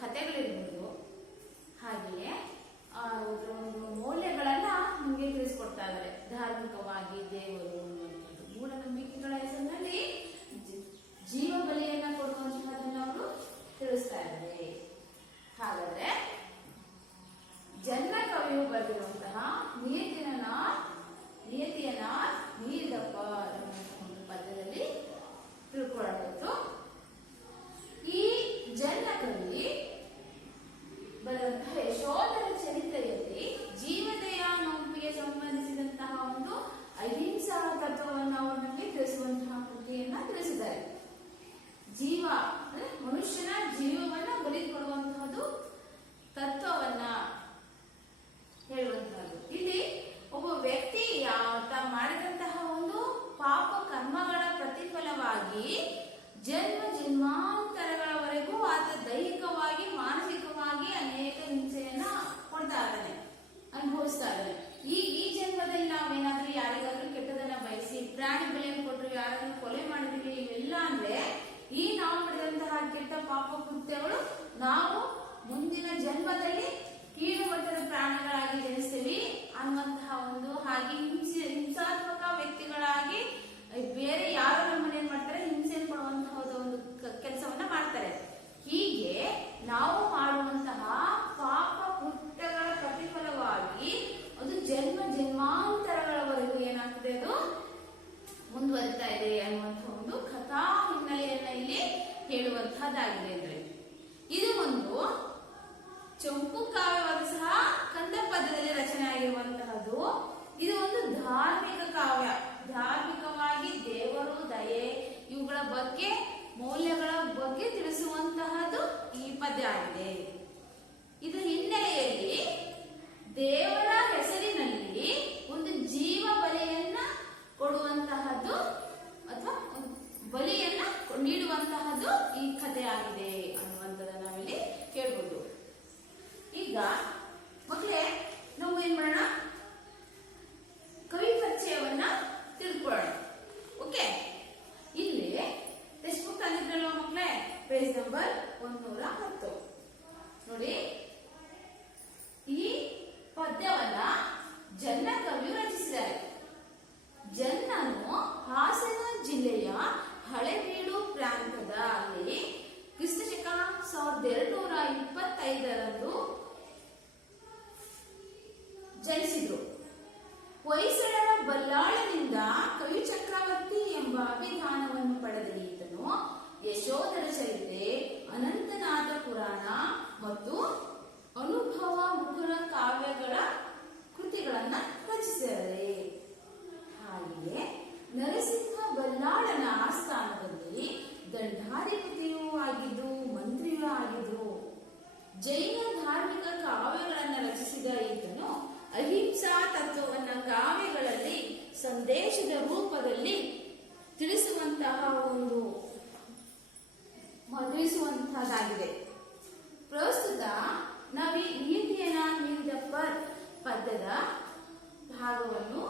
ಕಥೆಗಳಿರ್ಬೋದು, ಹಾಗೆಯೇ ಅದರ ಒಂದು ಮೌಲ್ಯಗಳನ್ನ ನಮಗೆ ತಿಳಿಸ್ಕೊಡ್ತಾ ಇದ್ದಾರೆ. ಧಾರ್ಮಿಕವಾಗಿ ದೇವರು ಅನ್ನುವಂಥದ್ದು, ಮೂಢನಂಬಿಕೆಗಳ ಹೆಸರಿನಲ್ಲಿ ಜೀವ ಬಲಿಯನ್ನ ಕೊಡುವಂತಹದನ್ನು ಅವರು ತಿಳಿಸ್ತಾ ಇದ್ದಾರೆ. ಹಾಗಾದ್ರೆ ಜನ್ನ ಕವಿಯು ಬರೆದಿರುವಂತಹ ನಿಯತಿಯನ್ನ ಮೀರಿದಪ್ಪ ಒಂದು ಪದ್ಯದಲ್ಲಿ ತಿಳ್ಕೊಳ್ಳಬಹುದು. ಈ ಜನ್ನ ಕವಿ ಬರೆದಂತಹ ಯಶೋಧರ ಚರಿತ್ರೆಯಲ್ಲಿ ಜೀವದಯ ನೋಂಪಿಗೆ ಸಂಬಂಧಿಸಿದಂತಹ ಒಂದು ಅಹಿಂಸಾ ತತ್ವವನ್ನು ಅವರು ನಮಗೆ ತಿಳಿಸುವಂತಹ ಕೃತಿಯನ್ನ ತಿಳಿಸಿದ್ದಾರೆ. ಜೀವ ಅಂದ್ರೆ ಮನುಷ್ಯನ ಜೀವವನ್ನ ಬಲಿ ಕೊಡುವಂತಹದ್ದು ತತ್ವವನ್ನ ಹೇಳುವಂತಹದ್ದು. ಇಲ್ಲಿ ಒಬ್ಬ ವ್ಯಕ್ತಿ ಮಾಡಿದಂತಹ ಒಂದು ಪಾಪ ಕರ್ಮಗಳ ಪ್ರತಿಫಲವಾಗಿ ಜನ್ಮಾಂತರಗಳವರೆಗೂ ಆತ ದೈಹಿಕವಾಗಿ ಮಾನಸಿಕವಾಗಿ ಅನೇಕ ಹಿಂಸೆಯನ್ನ ಕೊಡ್ತಾ ಇದ್ದಾನೆ, ಅನುಭವಿಸ್ತಾ ಇದ್ದಾನೆ. ಈ ಜನ್ಮದಲ್ಲಿ ನಾವೇನಾದ್ರೂ ಯಾರಿಗಾದ್ರೂ ಕೆಟ್ಟದನ್ನ ಬಯಸಿ ಪ್ರಾಣಿ ಬಲಿಯನ್ನು ಕೊಟ್ಟರು, ಯಾರಾದ್ರೂ ಕೊಲೆ ಮಾಡಿದ್ವಿ, ಇವೆಲ್ಲ ಅಂದ್ರೆ ಈ ನಾವು ಮಾಡಿದಂತಹ ಕೆಟ್ಟ ಪಾಪ ಕೃತ್ಯಗಳು ನಾವು ಮುಂದಿನ ಜನ್ಮದಲ್ಲಿ ಕೀಳು ಮಟ್ಟದ ಪ್ರಾಣಿಗಳಾಗಿ ಜನಿಸ್ತೀವಿ ಅನ್ನುವಂತಹ ಒಂದು, ಹಾಗೆ ಹಿಂಸಾತ್ಮಕ ವ್ಯಕ್ತಿಗಳಾಗಿ ಬೇರೆ ಯಾರು ನಮ್ಮ ಮನೇಲಿ ಮಾಡ್ತಾರೆ, ಹಿಂಸೆಯನ್ನು ಕೊಡುವಂತಹ ಒಂದು ಕೆಲಸವನ್ನ ಮಾಡ್ತಾರೆ. ಹೀಗೆ ನಾವು ಮಾಡುವಂತಹ ಪಾಪ ಕೃತ್ಯಗಳ ಪ್ರತಿಫಲವಾಗಿ ಅದು ಜನ್ಮಾಂತರಗಳವರೆಗೂ ಏನಾಗ್ತದೆ, ಅದು ಮುಂದುವರಿತಾ ಇದೆ ಅನ್ನುವಂತಹ ಒಂದು ಕಥಾ ಹಿನ್ನೆಲೆಯನ್ನ ಇಲ್ಲಿ ಹೇಳುವಂತಹದ್ದಾಗಿದೆ. ಅಂದ್ರೆ ಇದು ಒಂದು ಚಂಪು ಕಾವ್ಯವಾದ ಸಹ ಕಂದ ಪದ್ಯದಲ್ಲಿ ರಚನೆ ಆಗಿರುವಂತಹದ್ದು. ಇದು ಒಂದು ಧಾರ್ಮಿಕ ಕಾವ್ಯ, ಧಾರ್ಮಿಕವಾಗಿ ದೇವರು, ದಯೆ ಇವುಗಳ ಬಗ್ಗೆ, ಮೌಲ್ಯಗಳ ಬಗ್ಗೆ ತಿಳಿಸುವಂತಹದ್ದು ಈ ಪದ್ಯ ಆಗಿದೆ. ಇದರ ಹಿನ್ನೆಲೆಯಲ್ಲಿ ದೇವರ ಹೆಸರಿನಲ್ಲಿ ಒಂದು ಜೀವ ಬಲಿಯನ್ನ ಕೊಡುವಂತಹದ್ದು ಅಥವಾ ಬಲಿಯನ್ನ ನೀಡುವಂತಹದ್ದು ಈ ಕಥೆ ಆಗಿದೆ ಅನ್ನುವಂಥದ್ದನ್ನ ನಾವಿಲ್ಲಿ ಕೇಳ್ಬೋದು. ಈಗ ಮಕ್ಕಳೇ, ನಾವು ಏನ್ ಮಾಡೋಣ, ಕವಿ ಪರಿಚಯವನ್ನ ತಿಳ್ಕೊಳ್ಳೋಣ. ಓಕೆ, ಇಲ್ಲಿ ಟೆಕ್ಸ್ಟ್ ಬುಕ್ ಅಂದಿದ್ರಲ್ವ ಮಕ್ಕಳೇ, ಪೇಜ್ ನಂಬರ್ 110 ನೋಡಿ. ಈ ಪದ್ಯವನ್ನ ಜನ್ನ ಕವಿಯು ರಚಿಸಿದ್ದಾರೆ. ಜನ್ನನು ಹಾಸನ ಜಿಲ್ಲೆಯ ಹಳೆಬೀಡು ಪ್ರಾಂತದ ಅಲ್ಲಿ ಕ್ರಿಸ್ತಶಕ 1225ರಂದು ಜನಿಸಿದರು. ಹೊಯ್ಸಳರ ಬಲ್ಲಾಳನಿಂದ ಕವಿ ಚಕ್ರವರ್ತಿ ಎಂಬ ಅಭಿಧಾನವನ್ನು ಪಡೆದ ಈತನು ಯಶೋಧರ ಚರಿತೆ, ಅನಂತನಾಥ ಪುರಾಣ ಮತ್ತು ಅನುಭವ ಮುಖರ ಕಾವ್ಯಗಳ ಕೃತಿಗಳನ್ನ ರಚಿಸಿದ್ದಾರೆ. ಹಾಗೆಯೇ ನರಸಿಂಹ ಬಲ್ಲಾಳನ ಆಸ್ಥಾನದಲ್ಲಿ ದಂಡಾಧಿಪತಿಯೂ ಆಗಿದ್ದು ಮಂತ್ರಿಯೂ ಆಗಿದ್ರು. ಜೈನ ಧಾರ್ಮಿಕ ಕಾವ್ಯಗಳನ್ನು ರಚಿಸಿದ ಈತನು ಅಹಿಂಸಾ ತತ್ವವನ್ನ ಕಾವ್ಯಗಳಲ್ಲಿ ಸಂದೇಶದ ರೂಪದಲ್ಲಿ ತಿಳಿಸುವಂತಹದ್ದಾಗಿದೆ. ಪ್ರಸ್ತುತ ನಾವು ನಿಯತಿಯನ್ನ ಮೀರಿದಪ್ಪ ಪದ್ಯದ ಭಾಗವನ್ನು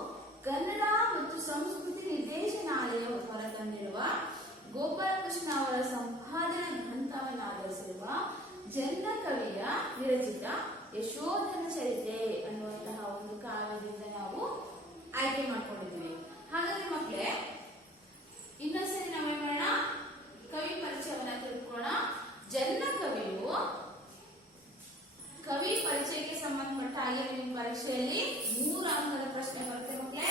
ಕನ್ನಡ ಮತ್ತು ಸಂಸ್ಕೃತಿ ನಿರ್ದೇಶನಾಲಯ ಹೊರತಂದಿರುವ ಗೋಪಾಲಕೃಷ್ಣ ಅವರ ಸಂಪಾದನಾ ಗ್ರಂಥವನ್ನಾಧರಿಸಿರುವ ಜನ್ನ ಕವಿಯ ವಿರಚಿತ ಯಶೋಧರ ಚರಿತೆ ಅನ್ನುವಂತಹ ಒಂದು ಕಾವ್ಯದಿಂದ ನಾವು ಆಯ್ಕೆ ಮಾಡ್ಕೊಂಡಿದ್ದೀವಿ. ಹಾಗಾದ್ರೆ ಮಕ್ಕಳೇ, ಇನ್ನೊಂದ್ಸರಿ ನಾವೇನ್ ಮಾಡೋಣ, ಕವಿ ಪರಿಚಯವನ್ನ ತಿಳ್ಕೊಳ್ಳೋಣ. ಜನ್ನ ಕವಿಯು ಕವಿ ಪರಿಚಯಕ್ಕೆ ಸಂಬಂಧಪಟ್ಟ ಹಾಗೆ ನಿಮ್ಮ ಪರೀಕ್ಷೆಯಲ್ಲಿ 3 ಅಂಕದ ಪ್ರಶ್ನೆ ಬರುತ್ತೆ ಮಕ್ಕಳೇ.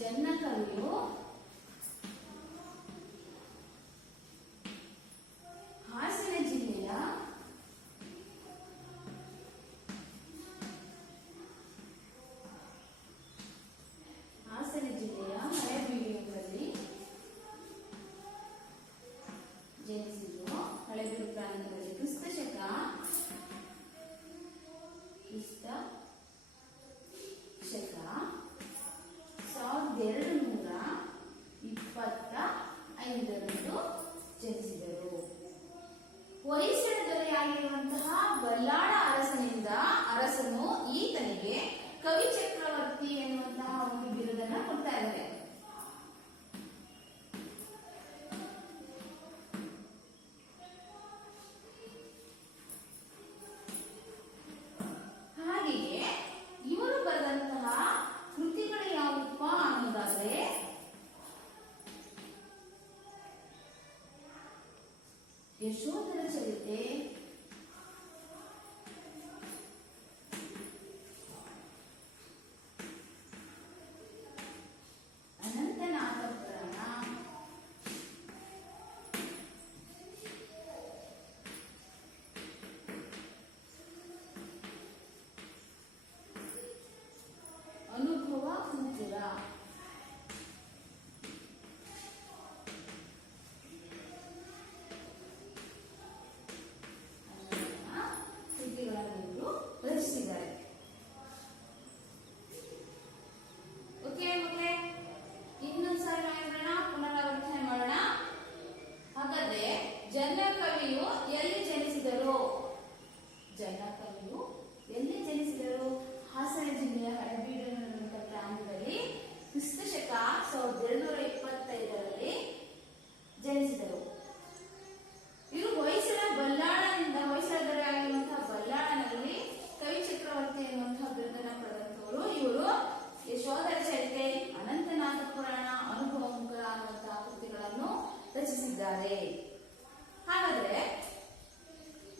ಜನ್ನ ಕವಿಯು ಹಾಸನ ಜಿಲ್ಲೆಯ ಹಳೆಬೀಡಿನಲ್ಲಿ ಜನಿಸಿದ್ದು. ಹಳೆಬೀಡು ಪ್ರಾಂತದಲ್ಲಿ ಕ್ರಿಸ್ತಶಕ ಯಶೋಧರ ಚರಿತೆ ಅನಂತನಾಥ ಪುರಾಣ ಅನುಭವ ಕುಂಚುರ ಕೃತಿಗಳನ್ನು ರಚಿಸಿದ್ದಾರೆ. ಓಕೆ ಮಕ್ಕಳೇ, ಇನ್ನೊಂದ್ಸಲ ಪುನರಾವರ್ತನೆ ಮಾಡೋಣ. ಹಾಗಾದ್ರೆ ಜನಕವಿಯು ಎಲ್ಲಿ ಜನಿಸಿದರು? ಜನಕವಿಯು ಎಲ್ಲಿ ಜನಿಸಿದರು? ಹಾಸನ ಜಿಲ್ಲೆಯ ಹಳೆಬೀಡು ಗ್ರಾಮದಲ್ಲಿ ಕ್ರಿಸ್ತಶಕ 1225ರಲ್ಲಿ ಜನಿಸಿದರು. ಇವರು ಹೊಯ್ಸಳ ದೊರೆಯಾಗಿರುವಂತಹ ಬಲ್ಲಾಳನಲ್ಲಿ ಕವಿ ಚಕ್ರವರ್ತಿ ಎನ್ನುವಂತಹ ಬಿರುದನ್ನು ಪಡೆದಂತವರು. ಇವರು ಯಶೋಧರ ಚರಿತೆ, ಅನಂತನಾಥ ಪುರಾಣ, ಅನುಭವ ಮುಖರ ಅನ್ನುವಂತಹ ಕೃತಿಗಳನ್ನು ರಚಿಸಿದ್ದಾರೆ. ಹಾಗಾದ್ರೆ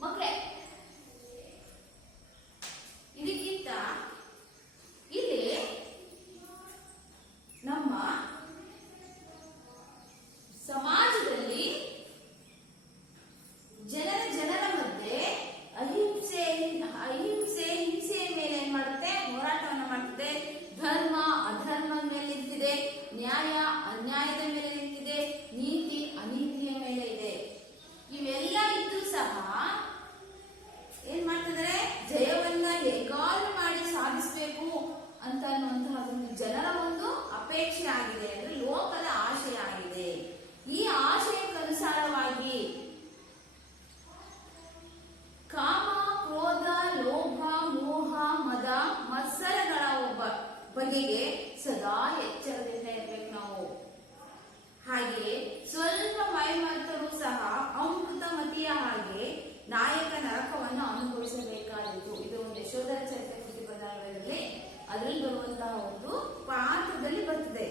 ಮಕ್ಕಳೇ, ಇದಕ್ಕಿಂತ ಇಲ್ಲಿ ನಮ್ಮ ಸಮಾಜದಲ್ಲಿ ಜನರ ಮಧ್ಯೆ ಹಿಂಸೆಯ ಮೇಲೆ ಏನ್ ಮಾಡುತ್ತೆ? ಹೋರಾಟವನ್ನು ಮಾಡುತ್ತದೆ. ಧರ್ಮ ಅಧರ್ಮದ ಮೇಲೆ ನಿಂತಿದೆ, ನ್ಯಾಯ ಅನ್ಯಾಯದ ಮೇಲೆ ನಿಂತಿದೆ, ನೀತಿ ಅನೀತಿಯ ಮೇಲೆ ಇದೆ. ಇವೆಲ್ಲ ಇದ್ರೂ ಸಹ ಏನ್ ಮಾಡ್ತಿದ್ದಾರೆ? ಜಯವನ್ನ ಹೇಗಾದ್ರೂ ಮಾಡಿ ಸಾಧಿಸಬೇಕು ಅಂತ ಅನ್ನುವಂತಹ ಜನರ ಒಂದು ಅಪೇಕ್ಷೆ ಆಗಿದೆ, ಅಂದ್ರೆ ಲೋಕದ ಆಶಯ ಆಗಿದೆ. ಈ ಆಶಯಕ್ಕನುಸಾರವಾಗಿ ಕಾಮ, ಕ್ರೋಧ, ಲೋಭ, ಮೋಹ, ಮದ, ಮತ್ಸರಗಳ ಬಗೆಗೆ ಸದಾ ಎಚ್ಚರದಿಂದ ಇರ್ಬೇಕು ನಾವು. ಹಾಗೆ ಸ್ವಲ್ಪ ಮೈಮರ್ತರೂ ಸಹ ಅಮೃತಮತಿಯ ಹಾಗೆ ನಾಯಕ ನರಕವನ್ನು ಅನುಭವಿಸಬೇಕಾಗಿತ್ತು. ಇದು ಒಂದು ಯಶೋಧರ ಚರಿತೆ ಕೃತಿ ಬರಹಗಳಲ್ಲಿ ಅದರಲ್ಲಿ ಬರುವಂತಹ ಒಂದು ಪಾತ್ರದಲ್ಲಿ ಬರ್ತದೆ.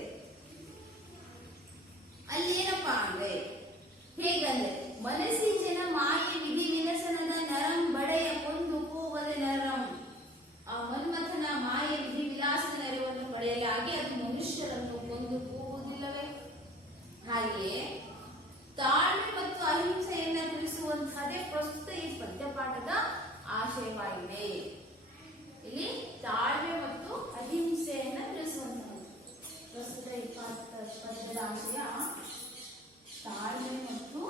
ಅಲ್ಲಿ ಏನಪ್ಪಾ ಅಂದ್ರೆ, ಹೇಗಂದ್ರೆ ಮನಸ್ಸಿನ ಮಾಯೆ ವಿಧಿ ವಿಲಸನದ ನರಂ ಬಡೆಯ ಕೊಂದು ಕೂವದೆ ನರಂ. ಆ ಮನ್ಮಥನ ಮಾಯೆ ವಿಧಿ ವಿಲಾಸದ ನೆರವನ್ನು ಪಡೆಯಲಾಗಿ ಅದು ಮನುಷ್ಯರನ್ನು ಕೊಂದು ಕೂಗುವುದಿಲ್ಲವೇ? ಹಾಗೆಯೇ ತಾಳ್ಮೆ ಮತ್ತು ಅಹಿಂಸೆಯನ್ನ ತಿಳಿಸುವಂತಹದೇ ಪ್ರಸ್ತುತ ಈ ಪದ್ಯಪಾಠದ ಆಶಯವಾಗಿದೆ. ಇಲ್ಲಿ ತಾಳ್ಮೆ ಮತ್ತು ಅಹಿಂಸೆಯನ್ನ ತಿಳಿಸುವಂತಹ ಪ್ರಸ್ತುತ ಈ ಪದ್ಯದ ಆಶಯ ತಾಳ್ಮೆ ಮತ್ತು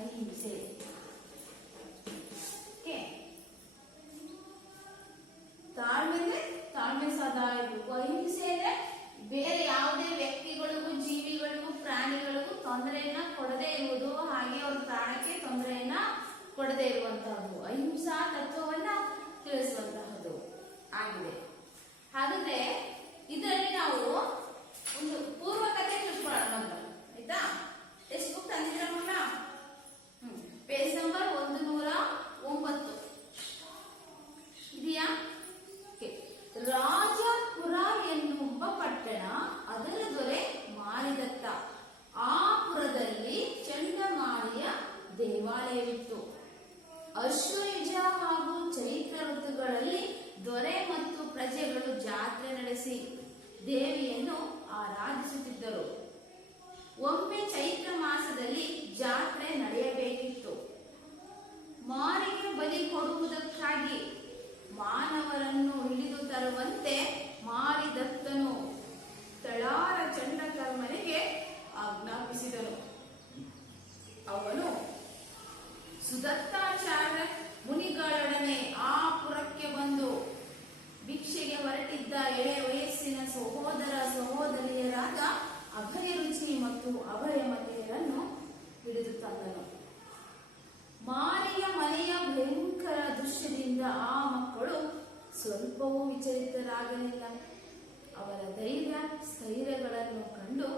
ಅಹಿಂಸೆ. ತಾಳ್ಮೆ ಸದಾ ಇರಬೇಕು. ಅಹಿಂಸೆ ಅಂದ್ರೆ ಬೇರೆ ಯಾವುದೇ ವ್ಯಕ್ತಿಗಳಿಗೂ, ಜೀವಿಗಳಿಗೂ, ಪ್ರಾಣಿಗಳಿಗೂ ತೊಂದರೆಯನ್ನ ಕೊಡದೇ ಇರುವುದು, ಹಾಗೆ ಅವ್ರ ಪ್ರಾಣಕ್ಕೆ ತೊಂದರೆಯನ್ನ ಕೊಡದೇ ಇರುವಂತಹದ್ದು ಅಹಿಂಸಾ ತತ್ವವನ್ನ ತಿಳಿಸುವಂತಹದ್ದು ಆಗಿದೆ. ಹಾಗಾದ್ರೆ ಇದರಲ್ಲಿ ನಾವು ಒಂದು ಪೂರ್ವ ಕಥೆ ತಿಳ್ಕೊಳ್ಳೋಣ ಮೊದಲು, ಆಯ್ತಾ? ಟೆಕ್ಸ್ಟ್ ಬುಕ್ ತಂದಿದ್ರ ಮಕ್ಕಳ? ಪೇಜ್ ನಂಬರ್ 109 ಇದೆಯಾ? ರಾಜಪುರ ಎನ್ನುವ ಪಟ್ಟಣ, ಅದರ ದೊರೆ ಮಾರಿದತ್ತ. ಆ ಪುರದಲ್ಲಿ ಚಂಡಮಾರಿಯ ದೇವಾಲಯವಿತ್ತು. ಅಶ್ವಯುಜ ಹಾಗೂ ಚೈತ್ರ ಋತುಗಳಲ್ಲಿ ದೊರೆ ಮತ್ತು ಪ್ರಜೆಗಳು ಜಾತ್ರೆ ನಡೆಸಿ ದೇವಿಯನ್ನು ಆರಾಧಿಸುತ್ತಿದ್ದರು. ಒಮ್ಮೆ ಚೈತ್ರ ಮಾಸದಲ್ಲಿ ಜಾತ್ರೆ ನಡೆಯಬೇಕಿತ್ತು. ಮಾರಿಗೆ ಬಲಿ ಕೊಡುವುದಕ್ಕಾಗಿ ಮಾನವರನ್ನು ಹಿಡಿದು ತರುವಂತೆ ಮಾರಿದತ್ತನು ತಳಾರ ಚಂಡಕರ್ಮನಿಗೆ ಆಜ್ಞಾಪಿಸಿದನು. ಅವನು ಸುದತ್ತಾಚಾರ್ಯ ಮುನಿಗಳೊಡನೆ ಆ ಪುರಕ್ಕೆ ಬಂದು ಭಿಕ್ಷೆಗೆ ಹೊರಟಿದ್ದ ಎಳೆ ವಯಸ್ಸಿನ ಸಹೋದರಿಯರಾದ ಅಭಯ ರುಚಿ ಮತ್ತು ಅಭಯಮತೆಯರನ್ನು ಹಿಡಿದು ತಂದನು. ಮಾರಿಯ ಮನೆಯ ಭಯಂಕರ ದೃಶ್ಯದಿಂದ ಆ ಮಕ್ಕಳು ಸ್ವಲ್ಪವೂ ವಿಚಲಿತರಾಗಲಿಲ್ಲ. ಅವರ ಧೈರ್ಯ ಸ್ಥೈರ್ಯಗಳನ್ನು ಕಂಡು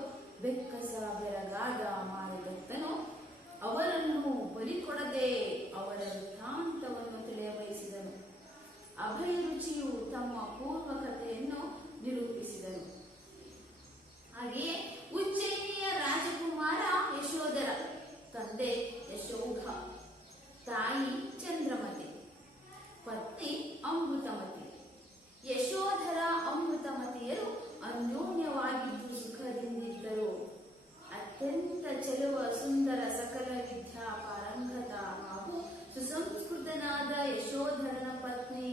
ಬೆಕ್ಕಸ ಬೆರಗಾದ ಮಾರಿದತ್ತನು ಅವರನ್ನು ಬಲಿ ಕೊಡದೆ ಅವರ ವೃತ್ತಾಂತವನ್ನು ತಿಳಿಯಬಯಸಿದನು. ಅಭಯ ರುಚಿಯು ತಮ್ಮ ಪೂರ್ವ ಕಥೆಯನ್ನು ನಿರೂಪಿಸಿದನು. ಹಾಗೆಯೇ ಉಜ್ಜಯಿನಿ ಸುಂದರ ಸಕಲ ವಿದ್ಯಾ ಪಾರಂಗತ ಹಾಗೂ ಸುಸಂಸ್ಕೃತನಾದ ಯಶೋಧರನ ಪತ್ನಿ.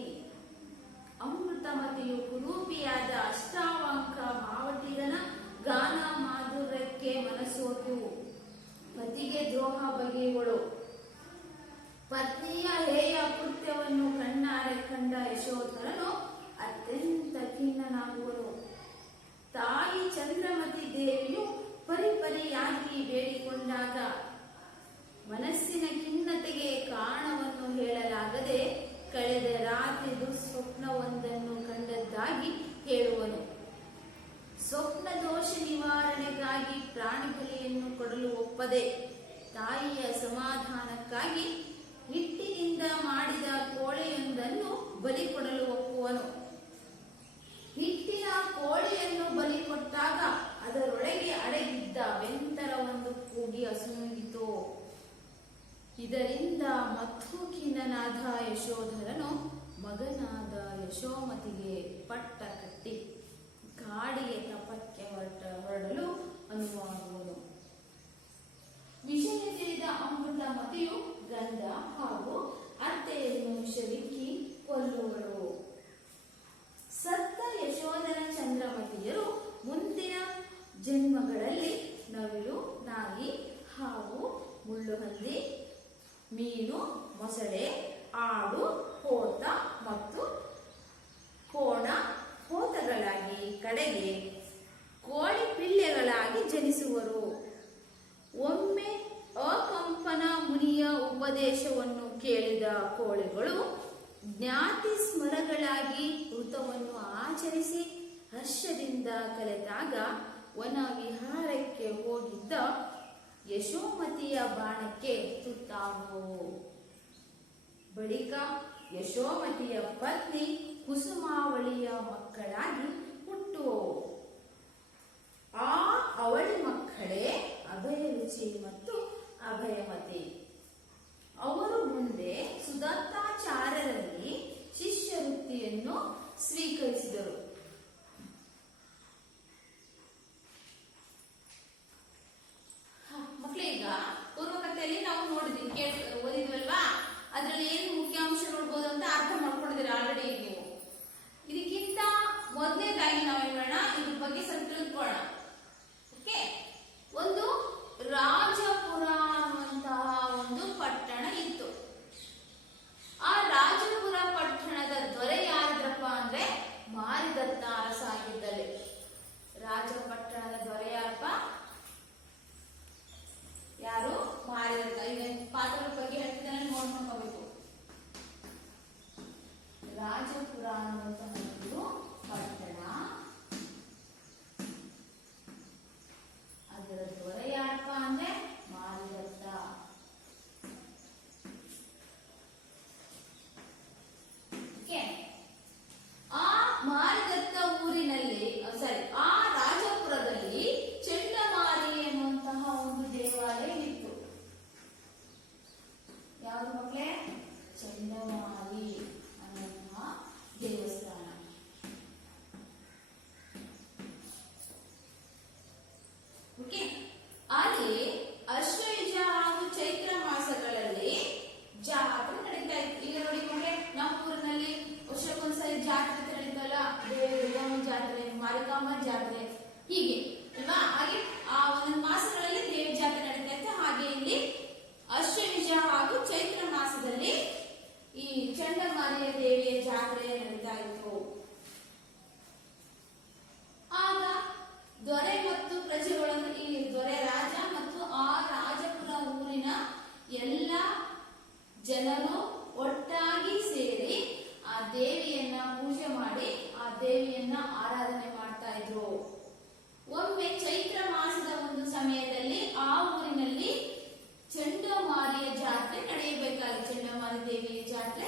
ಅಮೃತಮತಿಯು ಕುರೂಪಿಯಾದ ಅಷ್ಟಾವಂಕ ಮಾವಟಿಗನ ಗಾನ ಮಾಧುರ್ಯಕ್ಕೆ ಮನಸೋತು ಪತಿಗೆ ದ್ರೋಹ ಬಗೆಯುವಳು. ಪತ್ನಿಯ ಹೇಯ ಕೃತ್ಯವನ್ನು ಕಣ್ಣಾರೆ ಕಂಡ ಯಶೋಧರನು ಅತ್ಯಂತ ಖಿನ್ನನಾಗುವನು. ತಾಯಿ ಚಂದ್ರಮತಿ ದೇವಿಯು ಪರಿಪರಿಯಾಗಿ ಬೇಡಿಕೊಂಡಾಗ ಮನಸ್ಸಿನ ಖಿನ್ನತೆಗೆ ಕಾರಣವನ್ನು ಹೇಳಲಾಗದೆ ಕಳೆದ ರಾತ್ರಿ ದುಸ್ವಪ್ನವೊಂದನ್ನು ಕಂಡದ್ದಾಗಿ ಹೇಳುವನು. ಸ್ವಪ್ನ ದೋಷ ನಿವಾರಣೆಗಾಗಿ ಪ್ರಾಣಿ ಬಲಿಯನ್ನು ಕೊಡಲು ಒಪ್ಪದೆ ತಾಯಿಯ ಸಮಾಧಾನಕ್ಕಾಗಿ ಹಿಟ್ಟಿನಿಂದ ಮಾಡಿದ ಕೋಳೆಯೊಂದನ್ನು ಬಲಿ ಕೊಡಲು ಒಪ್ಪುವನು. ಹಿಟ್ಟಿನ ಕೋಳೆಯನ್ನು ಬಲಿ ಕೊಟ್ಟಾಗ ಅದರೊಳಗೆ ಅಡಗಿದ್ದ ಬೆಂತರವೊಂದು ಕೂಗಿ ಅಸುನುಗಿತು. ಇದರಿಂದ ಮತ್ತು ಖಿನ್ನನಾದ ಯಶೋಧರನು ಮಗನಾದ ಯಶೋಮತಿಗೆ ಪಟ್ಟ ಕಟ್ಟಿ ಕಾಡಿಗೆ ತಪಕ್ಕೆ ಹೊರಡಲು ಅನುವಾಗುವನು. ವಿಷಯ ತಿಳಿದ ಅಮೃತಮತಿಯು ಗಂಧ ಹಾಗೂ ಅತ್ತೆಯನ್ನು ವಿಷವಿಕ್ಕಿ ಕೊಲ್ಲುವಳು. ಸತ್ತ ಯಶೋಧರ ಚಂದ್ರಮತಿಯರು ಮುಂದಿನ ಜನ್ಮಗಳಲ್ಲಿ ನವಿಲು, ನಾಯಿ, ಹಾವು, ಮುಳ್ಳುಹಂದಿ, ಮೀನು, ಮೊಸಳೆ, ಆಡು, ಹೋತ ಮತ್ತು ಕೋಣ ಹೋತಗಳಾಗಿ ಕಡೆಗೆ ಕೋಳಿ ಪಿಳ್ಳೆಗಳಾಗಿ ಜನಿಸುವರು. ಒಮ್ಮೆ ಅಕಂಪನ ಮುನಿಯ ಉಪದೇಶವನ್ನು ಕೇಳಿದ ಕೋಳಿಗಳು ಜ್ಞಾತಿ ಸ್ಮರಗಳಾಗಿ ಋತವನ್ನು ಆಚರಿಸಿ ಹರ್ಷದಿಂದ ಕಲೆತಾಗ ವನ ವಿಹಾರಕ್ಕೆ ಹೋಗಿದ್ದ ಯಶೋಮತಿಯ ಬಾಣಕ್ಕೆ ತುತ್ತಾಗುವು. ಬಳಿಕ ಯಶೋಮತಿಯ ಪತ್ನಿ ಕುಸುಮಾವಳಿಯ ಮಕ್ಕಳಾಗಿ ಹುಟ್ಟುವವು. ಆ ಅವಳಿ ಮಕ್ಕಳೇ ಅಭಯರುಚಿ ಮತ್ತು ಅಭಯಮತಿ. ಅವರು ಮುಂದೆ ಸುದತ್ತಾಚಾರ್ಯರಲ್ಲಿ ಶಿಷ್ಯ ವೃತ್ತಿಯನ್ನು ಸ್ವೀಕರಿಸಿದರು. ಮಕ್ಕಳೀಗ ಪೂರ್ವಕಥೆಯಲ್ಲಿ ನಾವು ನೋಡಿದ್ವಿ, ಓದಿದ್ವಲ್ವಾ? ಅದ್ರಲ್ಲಿ ಏನು ಮುಖ್ಯಾಂಶ ನೋಡ್ಬೋದು ಅಂತ ಅರ್ಥ ಮಾಡ್ಕೊಂಡಿದ್ದೀರಾ ಆಲ್ರೆಡಿ ನೀವು. ಇದಕ್ಕಿಂತ ಮೊದಲನೇದಾಗಿ ನಾವೇನ್ ಮಾಡೋಣ, ಇದ್ರ ಬಗ್ಗೆ ಸ್ವಲ್ಪ ತಿಳ್ಕೊಳ್ಳೋಣ. ಓಕೆ, ಒಂದು ರಾಜಪುರ ಅನ್ನುವಂತಹ ಒಂದು ಪಟ್ಟಣ ಇತ್ತು. ಆ ರಾಜಪುರ ಪಟ್ಟಣದ ದೊರೆ ಯಾರಿದ್ರಪ್ಪ ಅಂದ್ರೆ ಮಾರಿದತ್ತ ಅರಸ ಆಗಿದ್ದಲ್ಲಿ. ರಾಜಪಟ್ಟಣದ ದೊರೆ ಯಾರಪ್ಪ? ಯಾರು? ಮಾರಿದತ್ತ. ಈಗ ಪಾತ್ರದ ಬಗ್ಗೆ ಹೇಳ್ತಿದ್ದಾನೆ, ನೋಡ್ಕೊಂಡು ರಾಜಪುರ ಅನ್ನುವಂತಹ ಒಂದು ಪಟ್ಟಣ, ಅದರ ದೊರೆ ಯಾರಪ್ಪ ಅಂದ್ರೆ ಮಾರಿದತ್ತ. ಆ ಮಾರಿದತ್ತ ಊರಿನಲ್ಲಿ ಆ ರಾಜಪುರದಲ್ಲಿ ಚಂಡಮಾರಿ ಎನ್ನುವಂತಹ ಒಂದು ದೇವಾಲಯ ಇತ್ತು. ಯಾವುದು ಮಕ್ಕಳೇ? ಚಂಡಮಾರಿ ಅನ್ನುವಂತಹ ದೇವಸ್ಥಾನ. ಓಕೆ, ಅಲ್ಲಿ ಅಶ್ವಯುಜ ಹಾಗೂ ಚೈತ್ರ ಮಾಸಗಳಲ್ಲಿ ಜಾತ್ರೆ ನಡೀತಾ ಇತ್ತು. ಈಗ ನೋಡಿ ಮಕ್ಕಳೇ, ನಮ್ಮ ಊರಿನಲ್ಲಿ ವರ್ಷಕ್ಕೊಂದ್ಸರಿ ಜಾತ್ರೆ ನಡೀತಲ್ಲ, ದೇವಮ್ಮ ಜಾತ್ರೆ, ಮಾರಿಕಾಂಬ ಜಾತ್ರೆ, ಹೀಗೆ ಅಲ್ವಾ? ಹಾಗೆ ಆ ಒಂದೊಂದು ಮಾಸಗಳಲ್ಲಿ ದೇವಿ ಜಾತ್ರೆ ನಡೀತಾ ಇತ್ತು. ಹಾಗೆ ಇಲ್ಲಿ ಅಶ್ವಯುಜ ಹಾಗೂ ಚೈತ್ರ ಮಾಸದಲ್ಲಿ ಈ ಚಂಡಮಾರಿಯ ದೇವಿಯ ಜಾತ್ರೆ ನಡೀತಾ ಇತ್ತು. ಆಗ ದೊರೆ ಮತ್ತು ಪ್ರಜೆಗಳನ್ನು, ಈ ದೊರೆ ರಾಜ ಮತ್ತು ಆ ರಾಜಪುರ ಊರಿನ ಎಲ್ಲ ಜನರು ಒಟ್ಟಾಗಿ ಸೇರಿ ಆ ದೇವಿಯನ್ನ ಪೂಜೆ ಮಾಡಿ ಆ ದೇವಿಯನ್ನ ಆರಾಧನೆ ಮಾಡ್ತಾ ಇದ್ರು. ಒಮ್ಮೆ ಚೈತ್ರ ಮಾಸದ ಒಂದು ಸಮಯದಲ್ಲಿ ಆ ಊರಿನಲ್ಲಿ ಚಂಡಮಾರಿಯ ಜಾತ್ರೆ ನಡೆಯಬೇಕಾಗಿತ್ತು. ಚಂಡಮಾರಿ ದೇವಿಯ ಜಾತ್ರೆ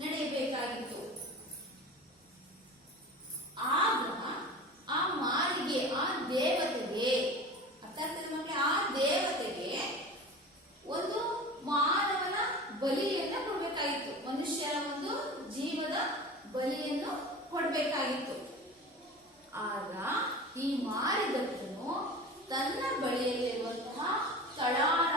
ನಡೆಯಬೇಕಾಗಿತ್ತು. ಆಗ ಆ ಮಾರಿಗೆ, ಆ ದೇವತೆಗೆ, ಆ ದೇವತೆಗೆ ಒಂದು ಮಾನವನ ಬಲಿಯನ್ನ ಕೊಡ್ಬೇಕಾಗಿತ್ತು. ಮನುಷ್ಯರ ಒಂದು ಜೀವದ ಬಲಿಯನ್ನು ಕೊಡ್ಬೇಕಾಗಿತ್ತು. ಆಗ ಈ ಮಾರಿದತ್ತನು ತನ್ನ ಬಳಿಯಲ್ಲಿರುವಂತಹ ಕಡಾಳ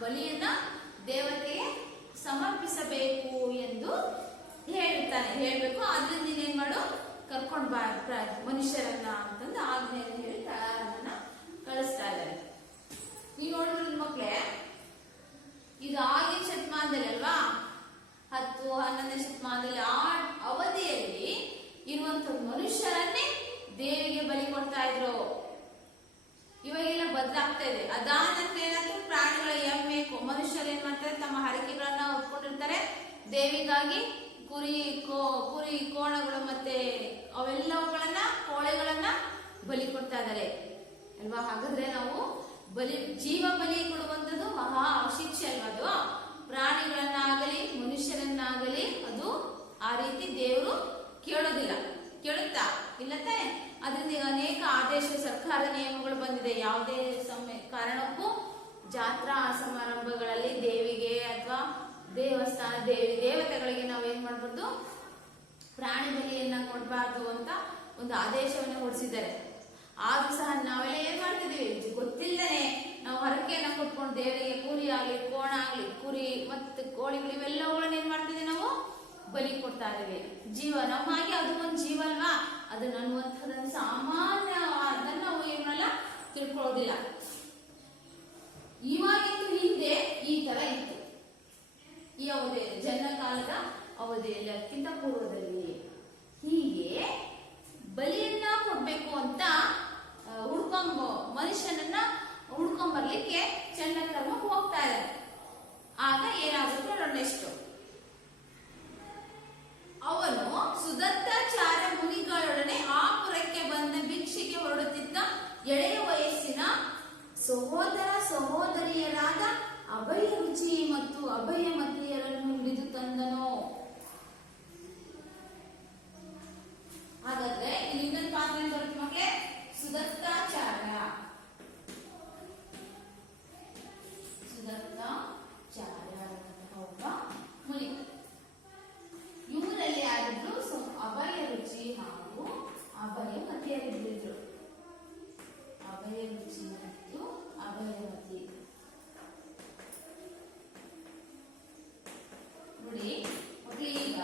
ಬಲಿಯನ್ನ ದೇವತೆಗೆ ಸಮರ್ಪಿಸಬೇಕು ಎಂದು ಹೇಳ್ಬೇಕು. ಆದ್ರಿಂದ ನೀನೇನ್ ಮಾಡು, ಕರ್ಕೊಂಡ್ ಬಾ ಮನುಷ್ಯರನ್ನ ಅಂತಂದು ಆಜ್ಞೆಯನ್ನು ಹೇಳಿ ತಳಾರನ್ನ ಕಳಿಸ್ತಾ ಇದ್ದಾರೆ. ನೀವು ನೋಡಿದ್ರೆ ಮಕ್ಳೇ, ಇದು ಆಗಿನ ಶತಮಾನದಲ್ಲಿ ಅಲ್ವಾ, 10, 11ನೇ ಶತಮಾನದಲ್ಲಿ ಆ ಅವಧಿಯಲ್ಲಿ ಇರುವಂತ ಮನುಷ್ಯರನ್ನೇ ದೇವಿಗೆ ಬಲಿ ಕೊಡ್ತಾ ಇದ್ರು. ಇವಾಗೆಲ್ಲ ಬದಲಾಗ್ತಾ ಇದೆ. ಅದಾದ ನಂತರ ಏನಾದ್ರು ಪ್ರಾಣಿಗಳ ಎಮ್ಮೆ, ಮನುಷ್ಯರು ಏನ್ ಮಾಡ್ತಾರೆ, ತಮ್ಮ ಹರಕೆಗಳನ್ನ ಒಪ್ಕೊಂಡಿರ್ತಾರೆ. ದೇವಿಗಾಗಿ ಕುರಿ ಕೋಣಗಳು ಮತ್ತೆ ಅವೆಲ್ಲವುಗಳನ್ನ, ಕೋಳೆಗಳನ್ನ ಬಲಿ ಕೊಡ್ತಾ ಇದ್ದಾರೆ ಅಲ್ವಾ. ಹಾಗಾದ್ರೆ ನಾವು ಜೀವ ಬಲಿ ಕೊಡುವಂಥದ್ದು ಮಹಾ ಶಿಕ್ಷೆ ಅಲ್ವಾ. ಅದು ಪ್ರಾಣಿಗಳನ್ನಾಗಲಿ ಮನುಷ್ಯರನ್ನಾಗಲಿ ಅದು ಆ ರೀತಿ ದೇವರು ಕೇಳುತ್ತಾ ಇಲ್ಲತ್ತೆ. ಅದರಿಂದ ಅನೇಕ ಆದೇಶ, ಸರ್ಕಾರ ನಿಯಮಗಳು ಬಂದಿದೆ. ಯಾವುದೇ ಕಾರಣಕ್ಕೂ ಜಾತ್ರಾ ಸಮಾರಂಭಗಳಲ್ಲಿ ದೇವಿಗೆ ಅಥವಾ ದೇವಸ್ಥಾನ ದೇವತೆಗಳಿಗೆ ನಾವೇನ್ ಮಾಡ್ಬಾರ್ದು, ಪ್ರಾಣಿ ಬಲಿಯನ್ನ ಕೊಡಬಾರ್ದು ಅಂತ ಒಂದು ಆದೇಶವನ್ನು ಹೊರಡಿಸಿದ್ದಾರೆ. ಆದ್ರೂ ಸಹ ನಾವೆಲ್ಲ ಏನ್ ಮಾಡ್ತಿದೀವಿ, ಗೊತ್ತಿಲ್ಲದೆ ನಾವು ಹರಕೆಯನ್ನ ಕೊಟ್ಕೊಂಡು ದೇವರಿಗೆ ಕುರಿ ಆಗ್ಲಿ, ಕೋಣ ಆಗ್ಲಿ, ಕುರಿ ಮತ್ತೆ ಕೋಳಿಗಳು ಇವೆಲ್ಲವುಗಳನ್ನ ಏನ್ ಮಾಡ್ತಿದೀವಿ, ನಾವು ಬಲಿ ಕೊಡ್ತಾ ಇದೀವಿ. ಜೀವ ನಮ್ಮಾಗಿ ಅದು ಒಂದು ಜೀವ ಅಲ್ವಾ, ಅದು ಅನ್ನುವಂಥದ್ದನ್ನು ಸಾಮಾನ್ಯ ಅದನ್ನ ನಾವು ಏನಲ್ಲ ತಿಳ್ಕೊಳ್ಳೋದಿಲ್ಲ. ಇವಾಗಿತ್ತು, ಹಿಂದೆ ಈ ತರ ಇತ್ತು. ಈ ಅವಧಿಯಲ್ಲಿ, ಜನ ಕಾಲದ ಅವಧಿಯಲ್ಲಿ, ಅದಕ್ಕಿಂತ ಪೂರ್ವದಲ್ಲಿ ಹೀಗೆ ಬಲಿಯನ್ನ ಕೊಡ್ಬೇಕು ಅಂತ ಮನುಷ್ಯನನ್ನ ಹುಡ್ಕೊಂಡ್ಬರ್ಲಿಕ್ಕೆ ಚಂಡಕರ್ಮ ಹೋಗ್ತಾ ಇದ್ದಾರೆ. ಆಗ ಏನಾಗುತ್ತೆ ನೋಡೋಣ. ನೆಕ್ಸ್ಟ್ ಅವನು ಸುದತ್ತಾಚಾರ್ಯ ಮುನಿಗಳೊಡನೆ ಆ ಪುರಕ್ಕೆ ಬಂದ ಭಿಕ್ಷೆಗೆ ಹೊರಡುತ್ತಿದ್ದ ಎಳೆಯ ವಯಸ್ಸಿನ ಸಹೋದರಿಯರಾದ ಅಭಯ ರುಚಿ ಮತ್ತು ಅಭಯಮತಿಯರನ್ನು ಹಿಡಿದು ತಂದನು. ಹಾಗಾದ್ರೆ ಇಲ್ಲಿ ಇನ್ನೊಂದು ಪಾತ್ರ ಬರುತ್ತೆ ಮಕ್ಕಳೇ, ಸುದತ್ತಾಚಾರ್ಯ ಒಬ್ಬ ಮುನಿ. ಇವರಲ್ಲಿ ಯಾರಿದ್ರು, ಅಭಯ ರುಚಿ ಹಾಗೂ ಅಭಯಮತಿಯರಿದ್ರು. ಅಭಯ ರುಚಿ ಮತ್ತು ಅಭಯಮತಿ ನೋಡಿ ಮಕ್ಕಳು. ಈಗ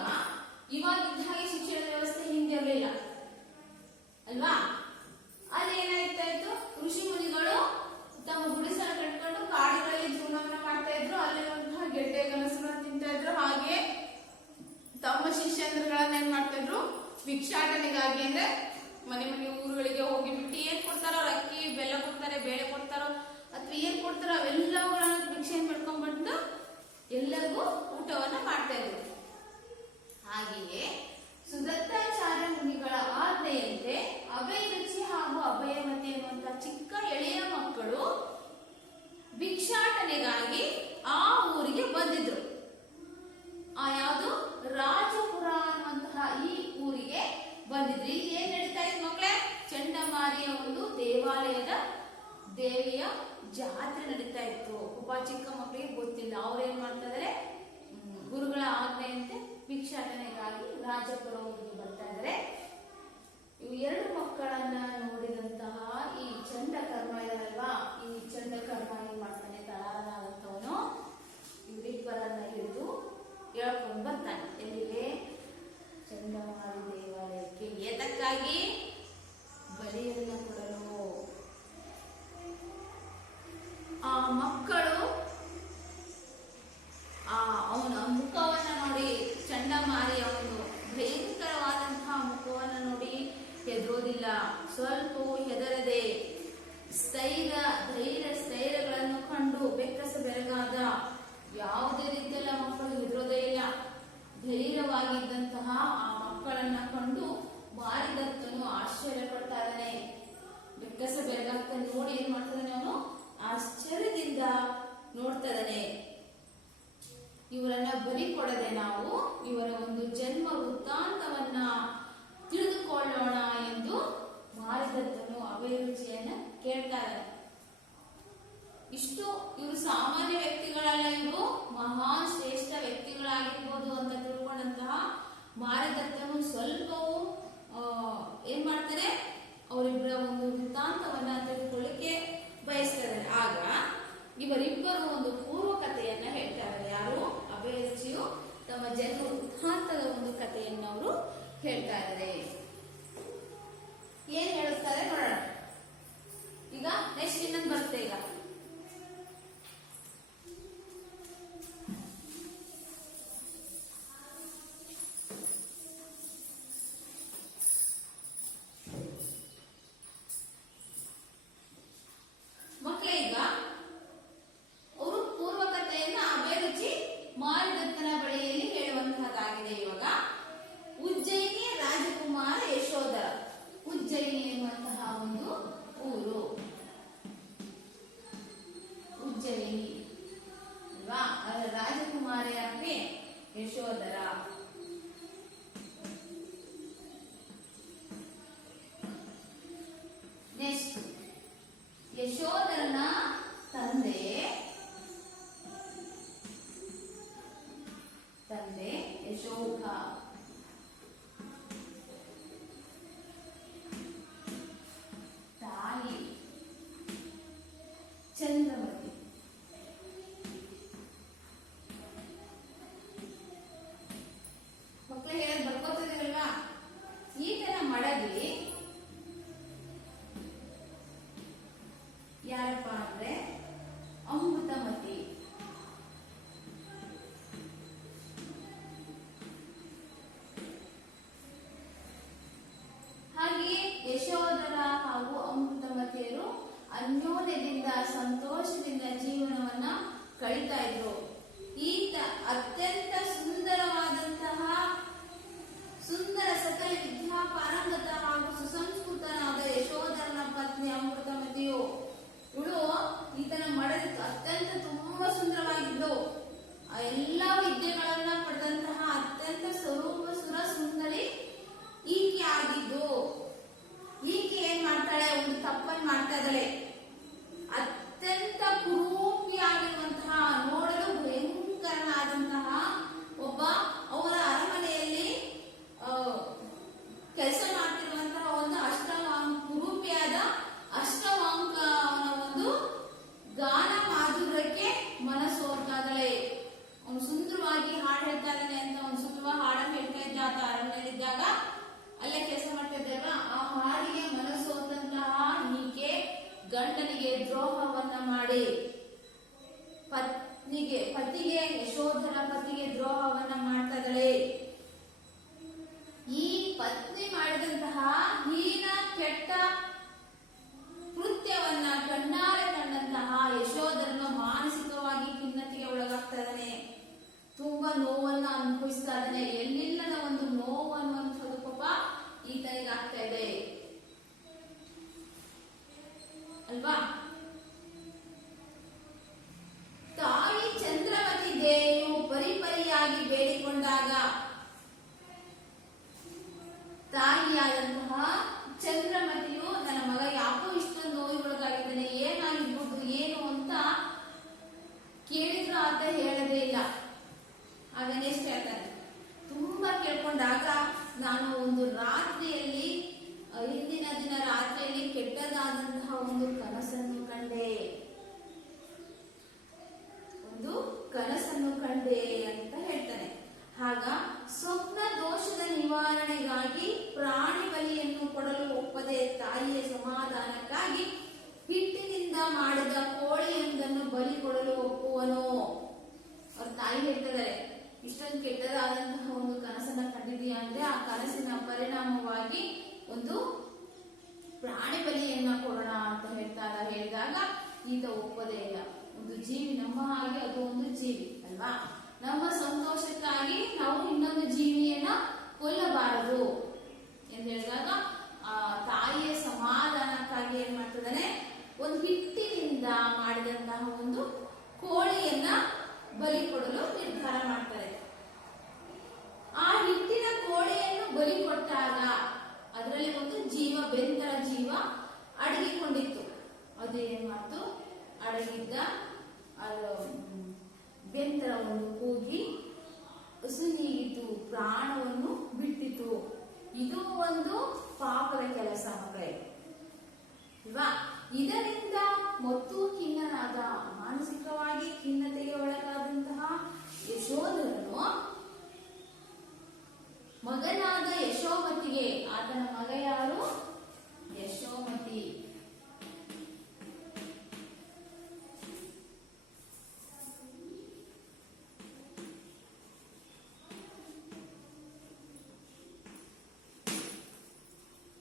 ಇವಾಗಿದ್ದ ಹಾಗೆ ಶಿಕ್ಷಣ ವ್ಯವಸ್ಥೆ ಹಿಂದೆ ಇರಲಿಲ್ಲ ಅಲ್ವಾ. ಅದೇನಾಗ್ತಾ ಇತ್ತು, ಋಷಿ ಮುನಿಗಳು ತಮ್ಮ ಗುಡಿಸಲ ಕಟ್ಕೊಂಡು ಕಾಡುಗಳಲ್ಲಿ ಜೀವನವನ್ನ ಮಾಡ್ತಾ ಇದ್ರು. ಅಲ್ಲಿರುವಂತಹ ಗೆಡ್ಡೆ ಗೆಣಸುಗಳನ್ನ ತಿಂತಾ ಇದ್ರು. ಹಾಗೆ ತಮ್ಮ ಶಿಷ್ಯಂದ್ರಗಳನ್ನ ಏನ್ ಮಾಡ್ತಾ ಇದ್ರು, ಭಿಕ್ಷಾಟನೆಗಾಗಿ ಅಂದ್ರೆ ಮನೆ ಊರುಗಳಿಗೆ ಹೋಗಿ ಬಿಟ್ಟು ಏನ್ ಕೊಡ್ತಾರೋ, ಅಕ್ಕಿ ಬೆಲ್ಲ ಕೊಡ್ತಾರೆ, ಬೇಳೆ ಕೊಡ್ತಾರೋ ಅಥವಾ ಏನ್ ಕೊಡ್ತಾರೋ ಅವೆಲ್ಲವುಗಳನ್ನ ಭಿಕ್ಷೆಯನ್ನು ಪಡ್ಕೊಂಡ್ಬಂದು ಎಲ್ಲರಿಗೂ ಊಟವನ್ನ ಮಾಡ್ತಾ ಇದ್ರು. ಹಾಗೆಯೇ ಸುದತ್ತಾಚಾರ್ಯ ಮುನಿಗಳ ಆಜ್ಞೆಯಂತೆ ಅಭಯ ರುಚಿ ಹಾಗೂ ಅಭಯಮತಿ ಎನ್ನುವಂತಹ ಚಿಕ್ಕ ಎಳೆಯ ಮಕ್ಕಳು ಭಿಕ್ಷಾಟನೆಗಾಗಿ ಆ ಊರಿಗೆ ಬಂದಿದ್ರು. ಆ ಯಾವುದು ರಾಜಪುರ ಅನ್ನುವಂತಹ ಈ ಊರಿಗೆ ಬಂದಿದ್ರು. ಇಲ್ಲಿ ಏನ್ ನಡೀತಾ ಇತ್ತು ಮಕ್ಕಳೇ, ಚಂಡಮಾರಿಯ ಒಂದು ದೇವಾಲಯದ ದೇವಿಯ ಜಾತ್ರೆ ನಡೀತಾ ಇತ್ತು. ಒಬ್ಬ ಚಿಕ್ಕ ಮಕ್ಕಳಿಗೆ ಗೊತ್ತಿಲ್ಲ. ಅವ್ರೇನ್ ಮಾಡ್ತಾ ಇದಾರೆ, ಗುರುಗಳ ಆಜ್ಞೆಯಂತೆ ಭಿಕ್ಷಾಟನೆಗಾಗಿ ರಾಜಪುರ ಊರಿಗೆ ಬರ್ತಾ ಇದ್ದಾರೆ. ಇವು ಎರಡು ಮಕ್ಕಳನ್ನ ನೋಡಿದಂತಹ ಈ ಚಂಡಕರ್ಮ ಇದಾರಲ್ವಾ, ಈ ಚಂಡಕರ್ಮ ಏನ್ ಮಾಡ್ತಾನೆ, ತಳಾರನಾದಂಥವನು ಇವರಿಬ್ಬರನ್ನ ಹಿಡಿದು ಹೇಳ್ಕೊಂಡು ಬರ್ತಾನೆ. ಎಲ್ಲಿಗೆ, ಚಂಡಮಾರಿ ದೇವಾಲಯಕ್ಕೆ. ಏತಕ್ಕಾಗಿ, ಬಲಿಯನ್ನು ಕೊಡಲು. ಆ ಮಕ್ಕಳು ಅವನ ಮುಖವನ್ನ ನೋಡಿ, ಚಂಡಮಾರಿಯ ಒಂದು ಭಯಂಕರವಾದಂತಹ ಮುಖವನ್ನ ನೋಡಿ ಹೆದರೋದಿಲ್ಲ, ಸ್ವಲ್ಪವೂ ಹೆದರದೆ ಸ್ಥೈರ್ಯಗಳನ್ನು ಕಂಡು ಬೆಕ್ಕಸ ಬೆರಗಾದ. ಯಾವುದೇ ರೀತಿಯಲ್ಲ ಮಕ್ಕಳು ಹೆದರೋದೇ ಇಲ್ಲ. ಧೈರ್ಯವಾಗಿದ್ದಂತಹ ಆ ಮಕ್ಕಳನ್ನ ಕಂಡು ಮಾರಿದತ್ತನು ಆಶ್ಚರ್ಯ ಪಡ್ತಾ ಇದ್ದಾನೆ. ಬೆಕ್ಕಸ ಬೆರಗಾಗ್ತ ನೋಡಿ ಏನ್ ಮಾಡ್ತಾನೆ, ಅವನು ಆಶ್ಚರ್ಯದಿಂದ ನೋಡ್ತಾ ಇದ್ದಾನೆ. ಇವರನ್ನ ಬಲಿ ಕೊಡದೆ ನಾವು ಇವರ ಒಂದು ಜನ್ಮ ವೃತ್ತಾಂತವನ್ನ ತಿಳಿದುಕೊಳ್ಳೋಣ ಎಂದು ಮಾರಿದತ್ತನು ಅಭಿರುಚಿಯನ್ನ ಕೇಳ್ತಾ ಇದ್ದಾನೆ. ಇಷ್ಟು ಇವರು ಸಾಮಾನ್ಯ ವ್ಯಕ್ತಿಗಳಲ್ಲ, ಇವರು ಮಹಾನ್ ಶ್ರೇಷ್ಠ ವ್ಯಕ್ತಿಗಳಾಗಿರ್ಬೋದು ಅಂತ ತಿಳ್ಕೊಂಡಂತಹ ಮಾರಿದತ್ತನು ಸ್ವಲ್ಪವೂ ಏನ್ ಮಾಡ್ತಾರೆ, ಅವರಿಬ್ಬರ ಒಂದು ವೃತ್ತಾಂತವನ್ನ ತಿಳ್ಕೊಳ್ಳಿಕ್ಕೆ ಬಯಸ್ತಾರೆ. ಆಗ ಇವರಿಬ್ಬರು ಒಂದು ಪೂರ್ವ ಹೇಳ್ತಾ ಇದ್ದಾರೆ. ಏನ್ ಹೇಳುತ್ತಾರೆ ನೋಡೋಣ. ಈಗ ನೆಕ್ಸ್ಟ್ ಇನ್ನೊಂದು ಬರುತ್ತೆ. ಈಗ ಮಕ್ಕಳೇ, ಈಗ ಅವರು ಪೂರ್ವಕತೆಯನ್ನ ಅಭಿರುಚಿ ಮಾರಿದತ್ತನ ಬಳಿಯಲ್ಲಿ ಹೇಳುವಂತಹದ್ದಾಗಿದೆ. ಇವಾಗ ಉಜ್ಜಯಿನಿ ರಾಜಕುಮಾರ ಯಶೋಧರ. ಉಜ್ಜಯಿನಿ ಎನ್ನುವಂತಹ ಒಂದು ಊರು, ಉಜ್ಜಯಿನಿ ಅಲ್ವಾ? ಅದರ ರಾಜಕುಮಾರಿಯಾಗಿ ಯಶೋಧರ. ನೆಕ್ಸ್ಟ್, ಯಶೋಧರನ ತಂದೆ ಯಶೋಧ. ತಾಯಿ ಚಂದ್ರಮತಿ. ಮಕ್ಕಳು ಹೇಳೋದು ಬರ್ಕೋತಿದ್ದೀರಲ್ವಾ? ಈ ತರ ಮಡದಿ ಯಾರಪ್ಪ ಅಂದ್ರೆ ಅಮೃತಮತಿ. ಹಾಗೆಯೇ ಯಶೋಧರ ಹಾಗೂ ಅಮೃತಮತಿಯರು ಅನ್ಯೋನ್ಯದಿಂದ ಸಂತೋಷದಿಂದ ಜೀವನವನ್ನ ಕಳೀತಾ ಇದ್ರು. ಈತ ಅತ್ಯಂತ ಸುಂದರ ಸಕಲ ವಿದ್ಯಾಪಾರಂಗತ ಹಾಗೂ ಸುಸಂಸ್ಕೃತನಾದ ಯಶೋಧರನ ಪತ್ನಿ ಅಮೃತಮತಿಯು. ಇವಳು ಈತನ ಮಡದಿ ಅತ್ಯಂತ ತುಂಬಾ ಸುಂದರವಾಗಿದ್ದು, ಆ ಎಲ್ಲಾ ವಿದ್ಯೆಗಳನ್ನ ಪಡೆದಂತಹ ಅತ್ಯಂತ ಸ್ವರೂಪ ಸುರ ಸುಂದರಿ ಈಕೆ ಆಗಿದ್ದು. ಈಕೆ ಏನ್ ಮಾಡ್ತಾಳೆ? ಒಂದು ತಪ್ಪನ್ನು ಮಾಡ್ತಾ ಇದ್ದಾಳೆ. ಅತ್ಯಂತ ಕುರೂಪಿಯಾಗಿರುವಂತಹ, ನೋಡಲು ಭಯಂಕರನಾದಂತಹ ಒಬ್ಬ ಅವರ ಅರಮನೆಯಲ್ಲಿ ಕೆಲಸ ಮಾಡ್ತಿರುವಂತಹ ಒಂದು ಕುರೂಪಿಯಾದ ಅಷ್ಟವಾಂಕ ಅವನ ಒಂದು ಗಾನ ಮಾಧುರ್ಯಕ್ಕೆ ಮನಸ್ಸು ಹೋಗ್ತಾ ಇದ್ದಾಳೆ. ಅವನು ಸುಂದರವಾಗಿ ಹಾಡು ಹೇಳ್ತಾ ಇದ್ದಾನೆ ಅಂತ ಒಂದು ಸುಂದರವಾಗಿ ಹಾಡನ್ನು ಹೇಳ್ತಾ ಇದ್ದ ಆತ ಅರಮನೆಯಲ್ಲಿದ್ದಾಗ, ಅಲ್ಲೇ ಕೆಲಸ ಮಾಡ್ತಾ ಇದ್ದಾರಲ್ಲ, ಆ ಹಾಡಿಗೆ ಮನಸ್ಸು ಹೋದಂತಹ ಈಕೆ ಗಂಡನಿಗೆ ದ್ರೋಹವನ್ನ ಮಾಡಿ ಪತಿಗೆ ಯಶೋಧರ ಪತಿಗೆ ದ್ರೋಹವನ್ನ ಮಾಡ್ತಾ ಇದ್ದಾಳೆ. ಈ ಪತ್ನಿ ಮಾಡಿದಂತಹ ಹೀನ ಕೆಟ್ಟ ಕೃತ್ಯವನ್ನ ಕಣ್ಣಾರೆ ಕಂಡಂತಹ ಯಶೋಧರನು ಮಾನಸಿಕವಾಗಿ ಖಿನ್ನತೆಗೆ ಒಳಗಾಗ್ತಾ ಇದ್ದಾನೆ. ತುಂಬಾ ನೋವನ್ನ ಅನುಭವಿಸ್ತಾ ಇದ್ದಾನೆ. ಎಲ್ಲಿಲ್ಲದ ಒಂದು ನೋವು ಅನ್ನುವಂಥದ್ದು ಪಾಪ ಈತನಿಗೆ ಆಗ್ತಾ ಇದೆ ಅಲ್ವಾ? ತಾಯಿ ಚಂದ್ರಮತಿ ದೇವಿಯು ಪರಿಪರಿಯಾಗಿ ಬೇಡಿಕೊಂಡಾಗ ತಾಯಿಯಾದಂತಹ ಚಂದ್ರಮತಿಯು, ನನ್ನ ಮಗ ಯಾಕೋ ಇಷ್ಟೊಂದು ನೋವಿಗೊಳಗಾಗಿದ್ದಾನೆ, ಏನಾಗಿರ್ಬೋದು ಏನು ಅಂತ ಕೇಳಿದ್ರು ಆತ ಹೇಳದೇ ಇಲ್ಲ. ಆಗ ನೆಕ್ಸ್ಟ್ ಹೇಳ್ತಾನೆ, ತುಂಬಾ ಕೇಳ್ಕೊಂಡಾಗ ನಾನು ಒಂದು ರಾತ್ರಿಯಲ್ಲಿ, ಹಿಂದಿನ ದಿನ ರಾತ್ರಿಯಲ್ಲಿ ಕೆಟ್ಟದಾದಂತಹ ಒಂದು ಕನಸನ್ನು ಕಂಡೆ ಅಂತ ಹೇಳ್ತಾನೆ. ಆಗ ಸ್ವಪ್ನ ದೋಷದ ನಿವಾರಣೆಗಾಗಿ ಪ್ರಾಣಿ ಬಲಿಯನ್ನು ಕೊಡಲು ಒಪ್ಪದೆ ತಾಯಿಯ ಸಮಾಧಾನಕ್ಕಾಗಿ ಹಿಟ್ಟಿನಿಂದ ಮಾಡಿದ ಕೋಳಿಯೊಂದನ್ನು ಬಲಿ ಕೊಡಲು ಒಪ್ಪುವನು. ಅವ್ರ ತಾಯಿ ಹೇಳ್ತಿದ್ದಾರೆ, ಇಷ್ಟೊಂದು ಕೆಟ್ಟದಾದಂತಹ ಒಂದು ಕನಸನ್ನ ಕಂಡಿದೀಯ ಅಂದ್ರೆ ಆ ಕನಸಿನ ಪರಿಣಾಮವಾಗಿ ಒಂದು ಪ್ರಾಣಿ ಬಲಿಯನ್ನ ಕೊಡೋಣ ಅಂತ ಹೇಳಿದಾಗ ಈತ ಒಪ್ಪದೇ ಇಲ್ಲ. ಒಂದು ಜೀವಿ ನಮ್ಮ ಹಾಗೆ, ಅದು ಒಂದು ಜೀವಿ ಅಲ್ವಾ? ನಮ್ಮ ಸಂತೋಷಕ್ಕಾಗಿ ನಾವು ಇನ್ನೊಂದು ಜೀವಿಯನ್ನ ಕೊಲ್ಲಬಾರದು ಎಂದು ಹೇಳಿದಾಗ ಆ ತಾಯಿಯ ಸಮಾಧಾನಕ್ಕಾಗಿ ಏನ್ ಮಾಡ್ತಿದ್ದಾನೆ, ಒಂದು ಹಿಟ್ಟಿನಿಂದ ಮಾಡಿದಂತಹ ಒಂದು ಕೋಳಿಯನ್ನ ಬಲಿ ಕೊಡಲು ನಿರ್ಧಾರ ಮಾಡ್ತಾರೆ. ಆ ಹಿಟ್ಟಿನ ಕೋಳಿಯನ್ನು ಬಲಿ ಕೊಟ್ಟಾಗ ಅದರಲ್ಲಿ ಒಂದು ಬೆಂದರ ಜೀವ ಅಡಗಿಕೊಂಡಿತ್ತು. ಅದು ಏನ್ ಮಾಡ್ತು, ಅಡಗಿದ್ದ ಬೆಂದರ ಒಂದು ಕೂಗಿ ಉಸಿನೀಗಿತು, ಪ್ರಾಣವನ್ನು ಬಿಟ್ಟಿತು. ಇದು ಒಂದು ಪಾಪದ ಕೆಲಸ ಮಕ್ಕಳೇ ಅಲ್ವಾ? ಇದರಿಂದ ಮತ್ತು ಖಿನ್ನನಾದ, ಮಾನಸಿಕವಾಗಿ ಖಿನ್ನತೆಗೆ ಒಳಗಾದಂತಹ ಯಶೋಧರನು ಮಗನಾದ ಯಶೋಮತಿಗೆ, ಆತನ ಮಗ ಯಾರು? ಯಶೋಮತಿ.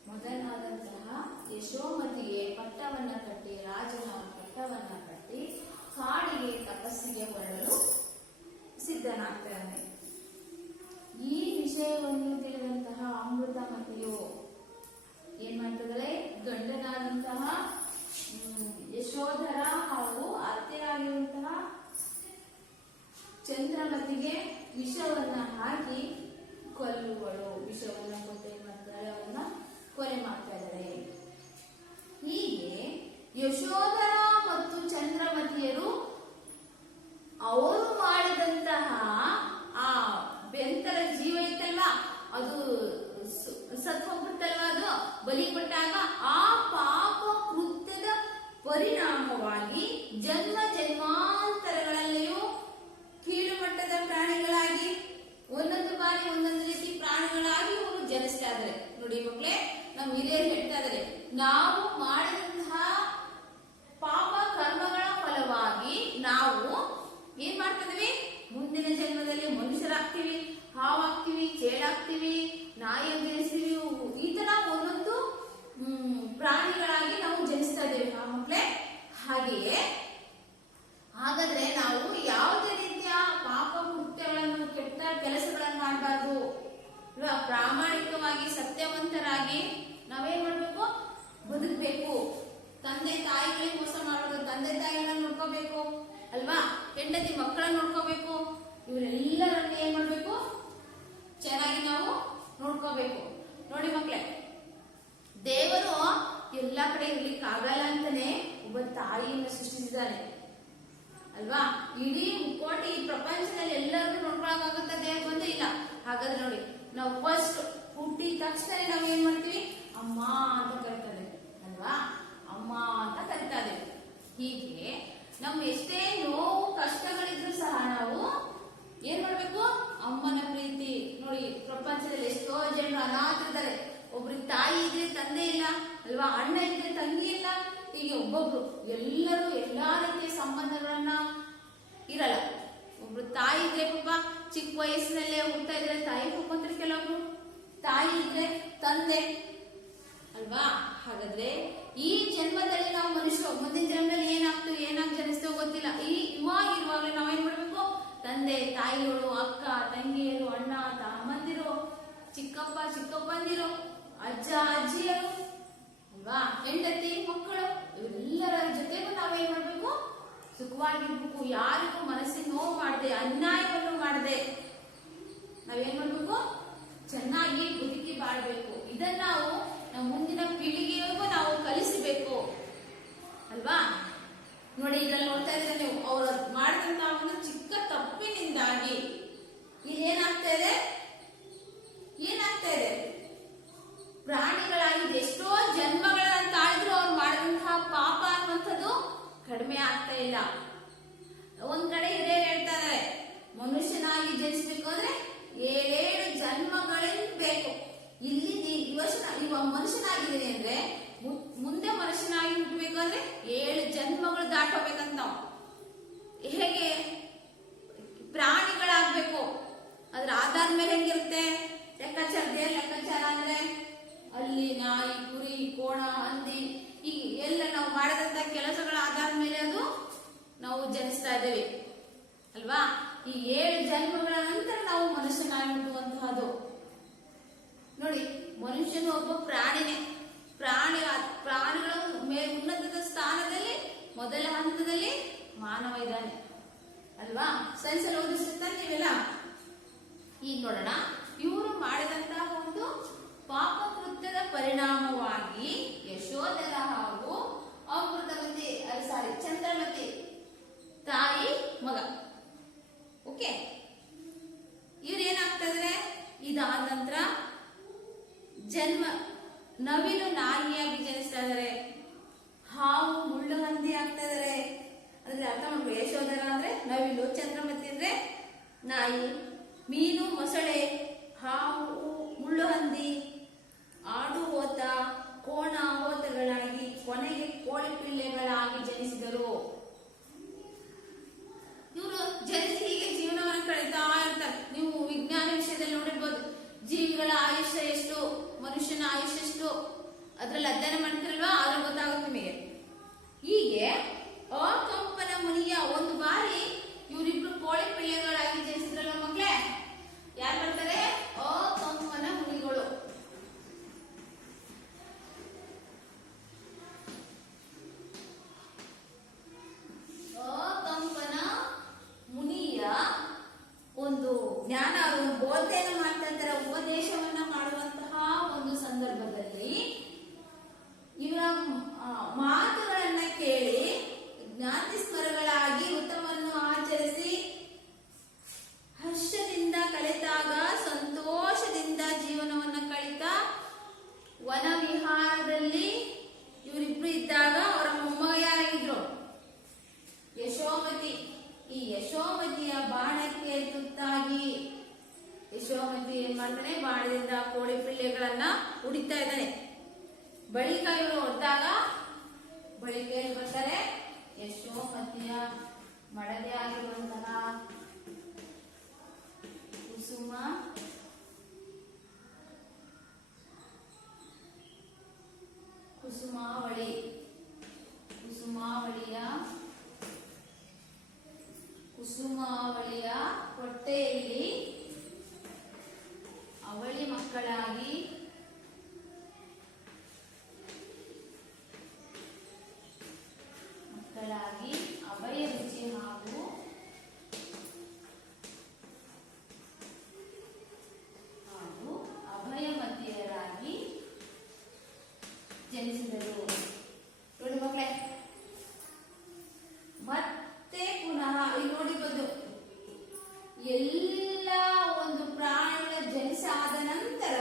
ಮಗನಾದಂತಹ ಯಶೋಮತಿಗೆ ಪಟ್ಟವನ್ನ ಕಟ್ಟಿ, ರಾಜನ ಪಟ್ಟವನ್ನ ಕಟ್ಟಿ ಕಾಡಿಗೆ ತಪಸ್ಸಿಗೆ ಹೊರಡಲು ಸಿದ್ಧನಾಗ್ತಾನೆ. ಈ ವಿಷಯವನ್ನು ತಿಳಿದಂತಹ ಅಮೃತಮತಿಯು ಏನ್ ಮಾಡ್ತಿದ್ದಾಳೆ? ಗಂಡನಾದಂತಹ ಯಶೋಧರ ಹಾಗೂ ಅತ್ತೆಯಾಗಿರುವಂತಹ ಚಂದ್ರಮತಿಗೆ ವಿಷವನ್ನ ಹಾಕಿ ಕೊಲ್ಲುವಳು. ವಿಷವನ್ನ ಕೊಟ್ಟು ಏನ್ ಮಾಡ್ತಾರೆ? ಅವನ್ನ ಕೊಲೆ ಮಾಡ್ತಾ ಇದ್ದಾರೆ. ಹೀಗೆ ಯಶೋಧರ ಮತ್ತು ಚಂದ್ರಮತಿಯರು ಅವರು ಮಾಡಿದಂತಹ ಆ ಬೆಂತರ ಜೀವ ಇತ್ತಲ್ವಾ, ಅದು ಸತ್ವಪುಟ್ಟಲ್ವಾ, ಅದು ಬಲಿ ಕೊಟ್ಟಾಗ ಆ ಪಾಪ ಕೃತ್ಯದ ಪರಿಣಾಮವಾಗಿ ಜನ್ಮ ಜನ್ಮಾಂತರಗಳಲ್ಲಿಯೂ ಕೀಳು ಮಟ್ಟದ ಪ್ರಾಣಿಗಳಾಗಿ ಒಂದೊಂದು ಬಾರಿ ಒಂದೊಂದು ರೀತಿ ಪ್ರಾಣಿಗಳಾಗಿ ಅವರು ಜನಿಸ್ತಾ ಇದ್ದಾರೆ. ನೋಡಿ ಮಕ್ಕಳೇ, ನಮ್ಮ ಹಿರಿಯರು ಹೇಳ್ತಾ ಇದ್ದಾರೆ, ನಾವು ಮಾಡಿದಂತಹ ಪಾಪ ಕರ್ಮಗಳ ಫಲವಾಗಿ ನಾವು ಏನ್ ಮಾಡ್ತಿದೀವಿ? ಮುಂದಿನ ಜನ್ಮದಲ್ಲಿ ಮನುಷ್ಯರಾಗ್ತೀವಿ, ಹಾವಾಗ್ತೀವಿ, ಚೇಳಾಗ್ತೀವಿ, ನಾಯಿ ಜನಿಸ್ತೀವಿ. ಈ ತರ ಒಂದೊಂದು ಪ್ರಾಣಿಗಳಾಗಿ ನಾವು ಜನಿಸ್ತಾ ಇದ್ದೇವೆ ಮಕ್ಕಳೇ. ಹಾಗೆಯೇ ಹಾಗಾದ್ರೆ ನಾವು ಯಾವುದೇ ರೀತಿಯ ಪಾಪ ಕೃತ್ಯಗಳನ್ನು, ಕೆಟ್ಟ ಕೆಲಸಗಳನ್ನು ಮಾಡಬಾರ್ದು. ಪ್ರಾಮಾಣಿಕವಾಗಿ ಸತ್ಯವಂತರಾಗಿ ನಾವೇನ್ ಮಾಡ್ಬೇಕು? ಬದುಕಬೇಕು. ತಂದೆ ತಾಯಿಗಳಿಗೆ ಮೋಸ ಮಾಡಬಾರ್ದು. ತಂದೆ ತಾಯಿಗಳನ್ನ ನೋಡ್ಕೋಬೇಕು ಅಲ್ವಾ? ಹೆಂಡತಿ ಮಕ್ಕಳನ್ನ ನೋಡ್ಕೋಬೇಕು. ಇವರೆಲ್ಲರನ್ನ ಏನ್ ಮಾಡ್ಬೇಕು? ಚೆನ್ನಾಗಿ ನಾವು ನೋಡ್ಕೋಬೇಕು. ನೋಡಿ ಮಕ್ಕಳೇ, ದೇವರು ಎಲ್ಲಾ ಕಡೆ ಇರ್ಲಿಕ್ಕೆ ಆಗಲ್ಲ ಅಂತಾನೆ ಒಬ್ಬ ತಾಯಿಯನ್ನು ಸೃಷ್ಟಿಸಿದ್ದಾನೆ ಅಲ್ವಾ? ಇಡೀ ಕೋಟಿ ಪ್ರಪಂಚದಲ್ಲಿ ಎಲ್ಲರೂ ನೋಡ್ಕೊಳಕಾಗುತ್ತ ದೇವ್ರು ಬಂದು ಇಲ್ಲ. ಹಾಗಾದ್ರೆ ನೋಡಿ, ನಾವು ಫಸ್ಟ್ ಹುಟ್ಟಿದ ತಕ್ಷಣ ನಾವ್ ಏನ್ ಮಾಡ್ತೀವಿ? ಅಮ್ಮ ಅಂತ ಕರಿತದೆ ಅಲ್ವಾ? ಅಮ್ಮ ಅಂತ ಕರಿತಾ ಇದ್ದೇವೆ. ಹೀಗೆ ನಮ್ಮ ಎಷ್ಟೇ ನೋವು ಕಷ್ಟಗಳಿದ್ರು ಸಹ ನಾವು ಏನ್ ಮಾಡ್ಬೇಕು? ಅಮ್ಮನ ಪ್ರೀತಿ. ನೋಡಿ, ಪ್ರಪಂಚದಲ್ಲಿ ಎಷ್ಟೋ ಜನರು ಅನಾಥರಿದ್ದಾರೆ. ಒಬ್ರಿಗೆ ತಾಯಿ ಇದ್ರೆ ತಂದೆ ಇಲ್ಲ ಅಲ್ವಾ? ಅಣ್ಣ ಇದ್ರೆ ತಂಗಿ ಇಲ್ಲ. ಹೀಗೆ ಒಬ್ಬೊಬ್ರು ಎಲ್ಲರೂ ಎಲ್ಲಾ ರೀತಿಯ ಸಂಬಂಧಗಳನ್ನ ಇರಲ್ಲ. ಒಬ್ರು ತಾಯಿ ಇದ್ರೆ ಪಾಪ ಚಿಕ್ಕ ವಯಸ್ಸಿನಲ್ಲೇ ಹುಡ್ತಾ ಇದ್ರೆ ತಾಯಿ ಹೋಗ್ಕೊಂತಾರೆ, ಕೆಲವೊಬ್ರು ತಾಯಿ ಇದ್ರೆ ತಂದೆ ಅಲ್ವಾ? ಹಾಗಾದ್ರೆ ಈ ಜನ್ಮದಲ್ಲಿ ನಾವು ಮನುಷ್ಯರು ಮುಂದಿನ ಜನ್ಮದಲ್ಲಿ ಏನಾಗಿ ಜನಿಸ್ತೇವೆ ಗೊತ್ತಿಲ್ಲ. ಇರುವಾಗಲೇ ನಾವೇನ್ ಮಾಡ್ಬೇಕು? ತಂದೆ ತಾಯಿಗಳು, ಅಕ್ಕ ತಂಗಿಯರು, ಅಣ್ಣ ತಮ್ಮಂದಿರು, ಚಿಕ್ಕಪ್ಪ ಚಿಕ್ಕಪ್ಪಂದಿರು, ಅಜ್ಜ ಅಜ್ಜಿಯರು ಅಲ್ವಾ? ಹೆಂಡತಿ ಮಕ್ಕಳು, ಇವರೆಲ್ಲರ ಜೊತೆಗೂ ನಾವೇನ್ ಮಾಡ್ಬೇಕು? ಸುಖವಾಗಿರ್ಬೇಕು. ಯಾರಿಗೂ ಮನಸ್ಸಿಗೆ ನೋವು ಮಾಡದೆ, ಅನ್ಯಾಯವನ್ನು ಮಾಡದೆ ನಾವೇನ್ ಮಾಡ್ಬೇಕು? ಚೆನ್ನಾಗಿ ಬದುಕಿ ಬಾಳ್ಬೇಕು. ಇದನ್ನ ನಾವು ನಮ್ಮ ಮುಂದಿನ ಪೀಳಿಗೆಗೂ ನಾವು ಕಲಿಸಬೇಕು ಅಲ್ವಾ? ನೋಡಿ, ಇದ್ರಲ್ಲಿ ನೋಡ್ತಾ ಇದ್ರೆ ನೀವು, ಅವರು ಮಾಡಿದಂತಹ ಒಂದು ಚಿಕ್ಕ ತಪ್ಪಿನಿಂದಾಗಿ ಇದೇನಾಗ್ತಾ ಇದೆ? ಪ್ರಾಣಿಗಳಾಗಿ ಎಷ್ಟೋ ಜನ್ಮಗಳನ್ನ ತಾಳಿದ್ರು ಅವ್ರು ಮಾಡಿದಂತಹ ಪಾಪ ಅನ್ನುವಂಥದ್ದು ಕಡಿಮೆ ಆಗ್ತಾ ಇಲ್ಲ. ಒಂದ್ ಕಡೆ ಹಿರಿಯರು ಹೇಳ್ತಾ ಇದ್ದಾರೆ, ಮನುಷ್ಯನಾಗಿ ಜನಿಸ್ಬೇಕು ಅಂದ್ರೆ 7 ಜನ್ಮಗಳಿಂದ ಬೇಕು. ಇಲ್ಲಿ ಇವಾಗ ಮನುಷ್ಯನಾಗಿದ್ದೀನಿ ಅಂದ್ರೆ ಮುಂದೆ ಮನುಷ್ಯನಾಗಿ ಹುಟ್ಟಬೇಕಂದ್ರೆ 7 ಜನ್ಮಗಳು ದಾಟೋಬೇಕಂತ ನಾವು. ಹೇಗೆ ಪ್ರಾಣಿಗಳಾಗ್ಬೇಕು, ಅದ್ರ ಆಧಾರ ಮೇಲೆ ಹೆಂಗಿರುತ್ತೆ? ಲೆಕ್ಕಾಚಾರ ಅಂದ್ರೆ ಅಲ್ಲಿ ನಾಯಿ, ಕುರಿ, ಕೋಣ, ಹಂದಿ, ಈ ಎಲ್ಲ ನಾವು ಮಾಡಿದಂತ ಕೆಲಸಗಳ ಆಧಾರದ ಮೇಲೆ ಅದು ನಾವು ಜನಿಸ್ತಾ ಇದ್ದೇವೆ ಅಲ್ವಾ? ಈ 7 ಜನ್ಮಗಳ ನಂತರ ನಾವು ಮನುಷ್ಯನಾಗಿ ಹುಟ್ಟುವಂತಹದ್ದು. ನೋಡಿ, ಮನುಷ್ಯನು ಒಬ್ಬ ಪ್ರಾಣಿನೇ. ಪ್ರಾಣಿಗಳ ಉನ್ನತ ಸ್ಥಾನದಲ್ಲಿ ಮೊದಲ ಹಂತದಲ್ಲಿ ಮಾನವ ಇದ್ದಾನೆ ಅಲ್ವಾ? ಸೈನ್ಸ್ ಅಲ್ಲಿ ಓದಿಸುತ್ತಾರೆ ನೀವೆಲ್ಲ. ಈಗ ನೋಡೋಣ, ಇವರು ಮಾಡಿದಂತಹ ಒಂದು ಪಾಪ ಕೃತ್ಯದ ಪರಿಣಾಮವಾಗಿ ಯಶೋಧರ ಹಾಗೂ ಚಂದ್ರಮತಿ ತಾಯಿ ಮಗ, ಓಕೆ, ಇವ್ರು ಏನಾಗ್ತಾ ಇದ್ರೆ, ಇದಾದ ನಂತರ ನವಿಲು ನಾಯಿಯಾಗಿ ಜನಿಸ್ತಾ ಇದಾರೆ, ಹಾವು ಮುಳ್ಳು ಹಂದಿ ಆಗ್ತಾ ಇದಾರೆ. ಅಂದ್ರೆ ಅರ್ಥ ಮಾಡ್ಬೇಕು, ಯಶೋಧರ ಅಂದ್ರೆ ನವಿಲು, ಚಂದ್ರಮತಿ ಅಂದ್ರೆ ನಾಯಿ, ಮೀನು ಮೊಸಳೆ, ಹಾವು ಮುಳ್ಳುಹಂದಿ, ಆಡು ಹೋತ, ಕೋಣ ಹೋತಗಳಾಗಿ ಕೊನೆಗೆ ಕೋಳಿ ಪಿಳ್ಳೆಗಳಾಗಿ ಜನಿಸಿದರು. ಇವರು ಜನಿಸಿ ಹೀಗೆ ಜೀವನವನ್ನು ಕಳೀತಾ ಇರ್ತಾರೆ. ನೀವು ವಿಜ್ಞಾನ ವಿಷಯದಲ್ಲಿ ನೋಡಿರ್ಬೋದು, ಜೀವಿಗಳ ಆಯುಷ್ಯ ಎಷ್ಟು, ಮನುಷ್ಯನ ಆಯುಷ್ಯ ಎಷ್ಟು, ಅದ್ರಲ್ಲಿ ಅಧ್ಯಯನ ಮಾಡ್ತಿರಲ್ವಾ, ಅದ್ರಲ್ಲಿ ಗೊತ್ತಾಗುತ್ತೆ ನಿಮಗೆ. ಹೀಗೆ ಅಕಂಪನ ಮುನಿಯ ಒಂದು ಬಾರಿ ಇವರಿಬ್ರು ಕೋಳಿ ಪಿಳ್ಳೆಗಳಾಗಿ ಜನಿಸಿದ್ರಲ್ಲ ಮಕ್ಕಳೇ, ಯಾರು ಬರ್ತಾರೆ? ಅಕಂಪನ ಮುನಿಗಳು. ಅಕಂಪನ ಮುನಿಯ ಒಂದು ಜ್ಞಾನ, ಅವರು ಬೋಧನೆಯನ್ನು ಮಾಡ್ತಾ ಇರ್ತಾರೆ, ಉಪದೇಶವನ್ನ ಮಾಡುವಂತಹ ಒಂದು ಸಂದರ್ಭದಲ್ಲಿ ಇವರ ಮಾತುಗಳನ್ನ ಕೇಳಿ ಜ್ಞಾತಿಸ್ಮರಗಳಾಗಿ ಋತವನ್ನು ಆಚರಿಸಿ ಹರ್ಷದಿಂದ ಕಳೆದಾಗ, ಸಂತೋಷದಿಂದ ಜೀವನವನ್ನ ಕಳಿತ ವನ ವಿಹಾರದಲ್ಲಿ ಇವರಿಬ್ರು ಇದ್ದಾಗ ಅವರ ಮೊಮ್ಮಗ ಯಾರಾಗಿದ್ರು? ಯಶೋಮತಿ. ಈ ಯಶೋಮತಿಯ ಬಾಣಕ್ಕೆ ತುತ್ತಾಗಿ ಯಶೋಮತಿ ಏನ್ ಮಾಡ್ತಾನೆ? ಬಾಣದಿಂದ ಕೋಳಿ ಪಿಳ್ಳೆಗಳನ್ನ ಹುಡಿತಾ ಇದ್ದಾನೆ. ಬಳಿಕ ಇವರು ಹೊಡೆದಾಗ ಬಳಿಕ ಏನ್ ಬರ್ತಾರೆ? ಯಶೋಮತಿಯ ಮಡದೆ ಆಗಿರುವಂತಹ ಕುಸುಮಾವಳಿಯ ಹೊಟ್ಟೆಯಲ್ಲಿ ಅವಳಿ ಮಕ್ಕಳಾಗಿ ಅಭಯ ರುಚಿ ಹಾಗೂ ಅಭಯಮತಿಯರಾಗಿ ಜನಿಸಿದರು. ನೋಡಿ ಮಕ್ಕಳೇ, ಮತ್ತೆ ಪುನಃ ಇಲ್ಲಿ ನೋಡಿರ್ಬೋದು, ಎಲ್ಲ ಒಂದು ಪ್ರಾಣಿಗಳ ಜನಿಸಾದ ನಂತರ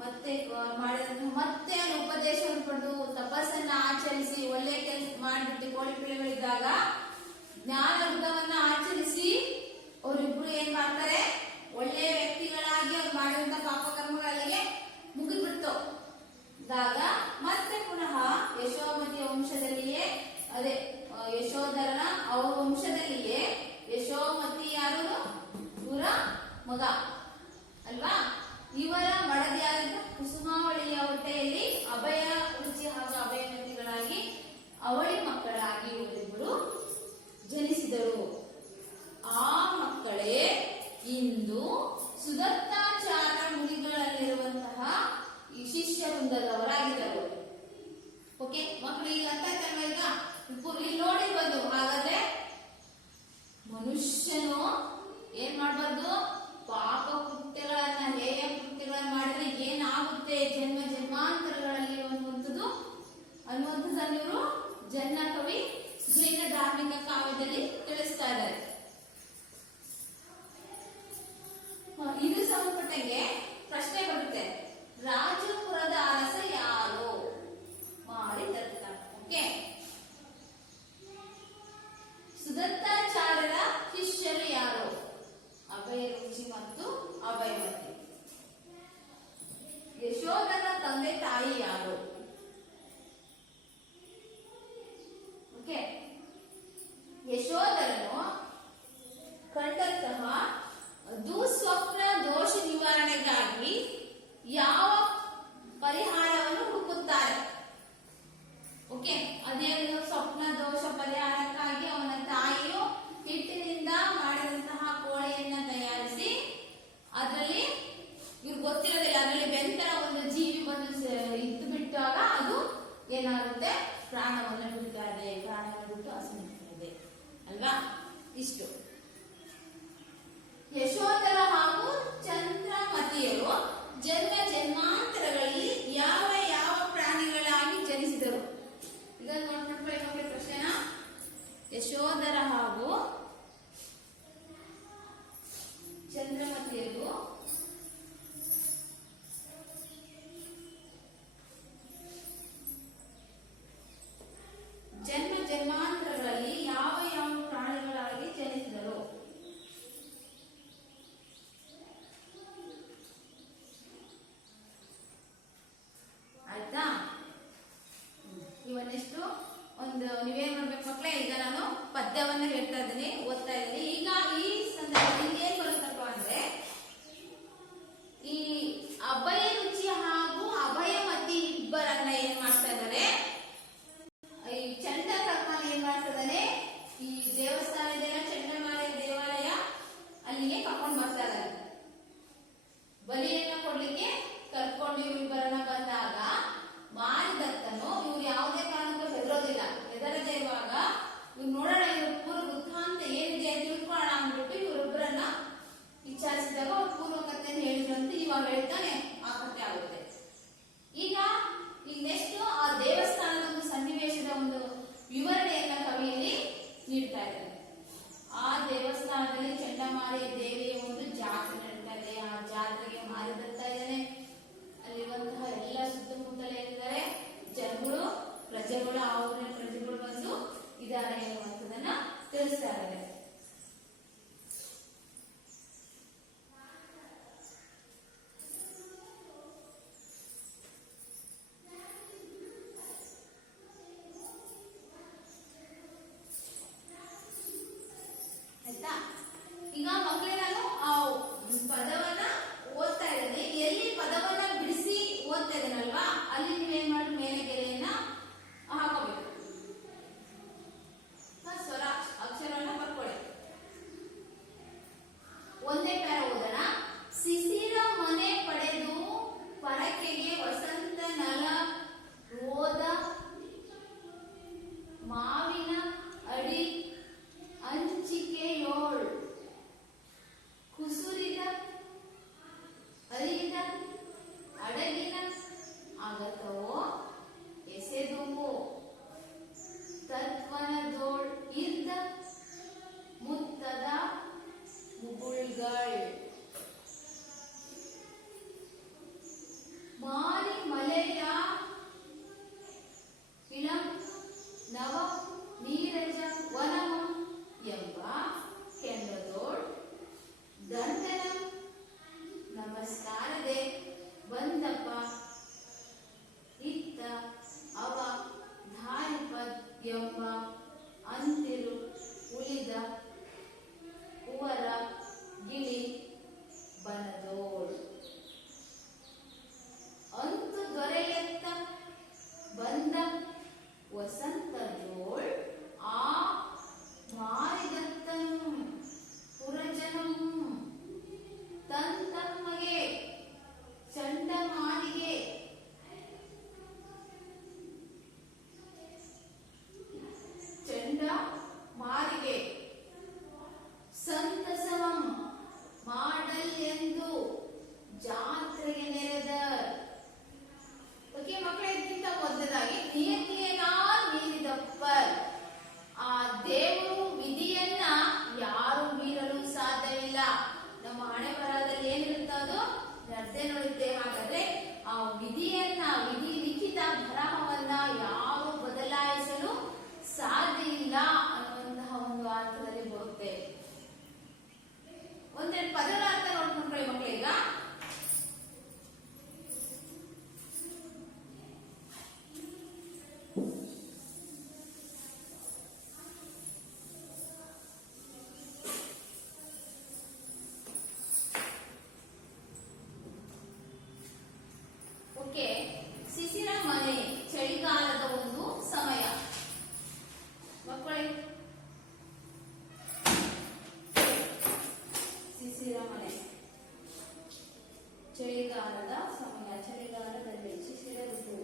ಮತ್ತೆ ಮತ್ತೆ ಉಪದೇಶವನ್ನು ಪಡೆದು ತಪಸ್ಸನ್ನ ಆಚರಿಸಿ ಒಳ್ಳೆ ಕೆಲಸ ಮಾಡಿಬಿಟ್ಟು ಕೋಳಿ ಪಿಳ್ಳೆಗಳಿದ್ದಾಗ ಜ್ಞಾನ ವೃತವನ್ನ ಆಚರಿಸಿ ಅವರಿಬ್ರು ಏನ್ ಮಾಡ್ತಾರೆ? ಒಳ್ಳೆ ವ್ಯಕ್ತಿಗಳಾಗಿ ಅವ್ರು ಮಾಡಿದಂತ ಪಾಪಕರ್ಮಗಳಿಗೆ ಮುಗಿದ್ಬಿಡ್ತು. ಮತ್ತೆ ಪುನಃ ಯಶೋಮತಿಯ ವಂಶದಲ್ಲಿಯೇ, ಅದೇ ಯಶೋಧರನ ಅವರ ವಂಶದಲ್ಲಿಯೇ ಯಶೋಮತಿ ಯಾರು? ಇವರ ಮಗ ಅಲ್ವಾ? ಇವರ ಮಡದಿಯಾದಂತಹ ಕುಸುಮಾವಳಿಯ ಹೊಟ್ಟೆಯಲ್ಲಿ ಅಭಯ ರುಚಿ ಹಾಗೂ ಅಭಯಮತಿಗಳಾಗಿ ಅವಳಿ ಮಕ್ಕಳಾಗಿ ಇವರಿಬ್ಬರು ಜನಿಸಿದರು. ಆ ಮಕ್ಕಳೇ ಇಂದು ಸುದತ್ತಾಚಾರ ಮುನಿಗಳಲ್ಲಿರುವಂತಹ ಈ ಶಿಷ್ಯ ವೃಂದದವರಾಗಿದ್ದರು. ಓಕೆ ಮಕ್ಕಳು, ಈಗ ಅರ್ಥ ಆಯ್ತಲ್ವಾ? ಈಗ ಇಲ್ಲಿ ನೋಡಿರ್ಬೋದು. ಹಾಗಾದ್ರೆ ಮನುಷ್ಯನು ಏನ್ ಮಾಡ್ಬಾರ್ದು? ಪಾಪ ಕೃತ್ಯಗಳನ್ನ, ಹೇಯ ಕೃತ್ಯಗಳನ್ನ ಮಾಡಿದ್ರೆ ಏನಾಗುತ್ತೆ ಜನ್ಮ ಜನ್ಮಾಂತರಗಳಲ್ಲಿ ಅನ್ನುವಂಥದ್ದನ್ನು ಇವರು ಜನ್ನ ಕವಿ ಜೈನ ಧಾರ್ಮಿಕ ಕಾವ್ಯದಲ್ಲಿ ತಿಳಿಸ್ತಾ ಇದ್ದಾರೆ. ಇದು ಸಂಬಂಧಪಟ್ಟಂಗೆ ಪ್ರಶ್ನೆ ಬರುತ್ತೆ, ರಾಜಪುರದ ಅರಸ ಯಾರು? ಮಾಡಿ ತರ್ತಾರೆ. ಓಕೆ, ಸುದತ್ತಾಚಾರ್ಯರ ಶಿಷ್ಯರು ಯಾರು? ಅಭಯ ರುಚಿ ಮತ್ತು ಅಭಯಮತಿ. ಯಶೋಧನ ತಂದೆ ತಾಯಿ ಯಾರು? ಓಕೆ, ಯಶೋಧರನು ಕಂಡಂತಹ ದುಸ್ವಪ್ನ ದೋಷ ನಿವಾರಣೆಗಾಗಿ ಯಾವ ಪರಿಹಾರವನ್ನು ಹುಡುಕುತ್ತಾರೆ? ಓಕೆ, ಅದೇ ಸ್ವಪ್ನ ದೋಷ ಪರಿಹಾರಕ್ಕಾಗಿ ಅವನ ತಾಯಿಯು ಹಿಟ್ಟಿನಿಂದ ಮಾಡಿದಂತಹ ಕೋಳೆಯನ್ನ ತಯಾರಿಸಿ ಅದರಲ್ಲಿ ಇವ್ರು ಗೊತ್ತಿರೋದಿಲ್ಲ, ಅದರಲ್ಲಿ ಬೆಂತರ ಒಂದು ಜೀವಿ ಬಂದು ಇದ್ದು ಬಿಟ್ಟಾಗ ಅದು ಏನಾಗುತ್ತೆ? ಪ್ರಾಣವನ್ನು ಬಿಡ್ತಾರೆ, ಪ್ರಾಣವನ್ನು ಬಿಟ್ಟು ಅಸಮಿಸುತ್ತದೆ ಅಲ್ವಾ? ಇಷ್ಟು. ಯಶೋಧರ ಹಾಗೂ ಚಂದ್ರಮತಿಯರು ಜನ್ಮ ಜನ್ಮಾಂತರಗಳಲ್ಲಿ ಯಾವ ಯಾವ ಪ್ರಾಣಿಗಳಾಗಿ ಜನಿಸಿದರು? ಇದನ್ನು ನೋಡ್ಕೊಳ್ಳಿ ಮಕ್ಕಳ ಪ್ರಶ್ನೆನ. ಯಶೋಧರ ಹಾಗೂ ಚಂದ್ರಮತಿಯರು ಜನ್ಮ ಜನ್ಮಾಂತರಗಳಲ್ಲಿ ಯಾವ ಯಾವ ಪ್ರಾಣಿಗಳಾಗಿ ಜನಿಸಿದರು? ನೆಕ್ಸ್ಟ್ ಒಂದು ನೀವೇನ್ ಮಾಡ್ಬೇಕು ಮಕ್ಕಳೇ, ಈಗ ನಾನು ಪದ್ಯವನ್ನ ಹೇಳ್ತಾ ಇದ್ದೀನಿ, ಓದ್ತಾ ಇದ್ದೀನಿ. ಈಗ ಈ ಸಂದರ್ಭದಲ್ಲಿ ಏನ್ ಬರುತ್ತಪ್ಪ ಅಂದ್ರೆ, ಈ ಅಭಯ ರುಚಿ ಹಾಗೂ ಅಭಯಮತಿ ಇಬ್ಬರನ್ನ ಏನ್ ಮಾಡ್ತಾ ಇದ್ದಾರೆ, ಈ ಚಂಡಕರ್ಮನ ಏನ್ ಮಾಡ್ತಾ ಇದ್ದಾನೆ, ಈ ದೇವಸ್ಥಾನ ಇದೆಯಲ್ಲ ಚಂಡಮಾರುತಿ ದೇವಾಲಯ, ಅಲ್ಲಿಗೆ ಕರ್ಕೊಂಡು ಬರ್ತಾ ಇದ್ದಾರೆ. ಬಲಿಯನ್ನ ಕೊಡ್ಲಿಕ್ಕೆ ಕರ್ಕೊಂಡು ಇಬ್ಬರನ್ನ ಬಂದಾಗ ಮಾರಿದತ್ತನು ಇವ್ರು ಯಾವುದೇ ಕಾರಣಕ್ಕೂ ಹೆದರೋದಿಲ್ಲ. ಹೆದರದೇ ಇರುವಾಗ ಇವ್ರು ನೋಡೋಣ ಇವ್ರ ಪೂರ್ವ ವೃತ್ತಾಂತ ಏನಿದೆ ಅಂತ ತಿಳ್ಕೊಳ್ಳೋಣ ಅಂದ್ಬಿಟ್ಟು ಇವರೊಬ್ಬರನ್ನ ವಿಚಾರಿಸಿದಾಗ ಅವ್ರ ಪೂರ್ವ ಕಥೆಯನ್ನು ಹೇಳಿದ್ರಂತೆ. ಇವಾಗ ಹೇಳ್ತಾನೆ ಆ ಕಥೆ ಆಗುತ್ತೆ. ಈಗ ನೆಕ್ಸ್ಟ್ ಆ ದೇವಸ್ಥಾನದ ಒಂದು ಸನ್ನಿವೇಶದ ಒಂದು ವಿವರಣೆಯನ್ನ ಕವಿಯಲ್ಲಿ ನೀಡ್ತಾ ಇದ್ದಾರೆ. ಆ ದೇವಸ್ಥಾನದಲ್ಲಿ ಚಂಡಮಾರಿ ದೇವಿಯ ಒಂದು ಜಾತ್ರೆ ನಡೀತಾ ಇದೆ. ಆ ಜಾತ್ರೆಗೆ ಮಾರಿದತ್ತ ಇದ್ದಾನೆ. ಅಲ್ಲಿರುವಂತಹ ಎಲ್ಲ ಸುತ್ತಮುತ್ತಲೇ ಇದ್ದಾರೆ ಜನಗಳು, ಪ್ರಜೆಗಳು, ಆ ಊರಿನ ಪ್ರಜೆಗಳು ಬಂದು ಇದ್ದಾರೆ ಎನ್ನುವಂಥದ್ದನ್ನ ತಿಳಿಸ್ತಾ ಇದ್ದಾರೆ. ಆಯ್ತಾ? ಈಗ ಮಕ್ಕಳೇ ನಾನು ಆ ಪದವನ್ನ ಓದ್ತಾ ಇದ್ದೀನಿ. ಎಲ್ಲಿ ಪದವನ್ನ ಬಿಡಿಸಿ ಓದ್ತಾ ಇದ್ದೀನಲ್ವಾ, ಅಲ್ಲಿ ನೀವೇನ್ ಮಾಡಿ ಮೇಲೆ ಗೆರೆಯನ್ನ ಹಾಕೋಬೇಕು. ಸ್ವರ ಅಕ್ಷರವನ್ನ ಬರ್ಕೊಳ್ಳಿ. ಒಂದೇ ಪ್ಯಾರ ಓದೋಣ. ಸಿಸಿರ ಮನೆ ಪಡೆದು ಪರಕೆಗೆ ವಸಂತ ನಲ ರೋದ ಮಾವಿನ ಅಡಿ ಅಂಚಿಕೆಯೋಳ್ ಕುಸುರಿದ ಅರಿದ ಅಡಗಿನ ಆಗತವೋ ಎಸೆದುವೋ ತತ್ವನದೋಳ್ ಇದ್ದ ಮುತ್ತದ ಮುಗುಳ್ಗಳ್ ಮಾರಿ ಮಲೆಯ ಇಳಂ ನವ ನೀರಜ ವನಮ ಎಂಬ ಕೆಂಡದೋಳ್ ದಂಡನ ನಮಸ್ಕಾರದೆ ಬಂದಪ್ಪ ಇತ್ತ ಅವ ಧಾರಿಪದ್ ಎಂಬ ಅಂತಿರು ಉಳಿದ ಉವರ ಗಿಳಿ ಬನದೋಳ್ ಅಂತು ದೊರೆಯತ್ತ ಬಂದ ವಸಂತದೋಳ್ ಆ ಮಾರಿದತ್ತನು ಪುರಜನಂ ತನ್ತಮ್ಮಗೆ ಚಂಡಮಾರಿಗೆ ಚಂಡಮಾರಿಗೆ ಸಂತಸವಂ ಮಾಡಲ್ ಎಂದು ಜಾತ್ರೆಗೆ ನೆರೆದ. ಓಕೆ ಮಕ್ಕಳೇ, ಇದಕ್ಕಿಂತ ಮೊದಲಾಗಿ ನಿಯತಿಯನ್ನ ಮೀರಿದಪ್ಪರ್. ಆ ದೇವರು ವಿಧಿಯನ್ನ ಯಾರು ಮೀರಲು ಸಾಧ್ಯವಿಲ್ಲ. ನಮ್ಮ ಹಣೆ ಬರಹದಲ್ಲಿ ಏನಿರುತ್ತೆ ಅದು ನಡ್ದೆ ನೋಡುತ್ತೆ. ಹಾಗಾದ್ರೆ ಆ ವಿಧಿಯನ್ನ, ವಿಧಿ ಲಿಖಿತ ಬರಹವನ್ನ ಯಾರು ಬದಲಾಯಿಸಲು ಸಾಧ್ಯ ಇಲ್ಲ ಅನ್ನುವಂತಹ ಒಂದು ಅರ್ಥದಲ್ಲಿ ಬರುತ್ತೆ. ಒಂದೆರಡು ಪದಗಳ ಅರ್ಥ ನೋಡ್ಕೊಂಡ್ರೆ ಮಕ್ಕಳೀಗ ಶಿಶಿರ ಮನೆ ಚಳಿಗಾಲದ ಒಂದು ಸಮಯ. ಮಕ್ಕಳೇ, ಶಿಶಿರ ಮನೆ ಚಳಿಗಾಲದ ಸಮಯ. ಚಳಿಗಾಲದಲ್ಲಿ ಶಿಶಿರ ಋತು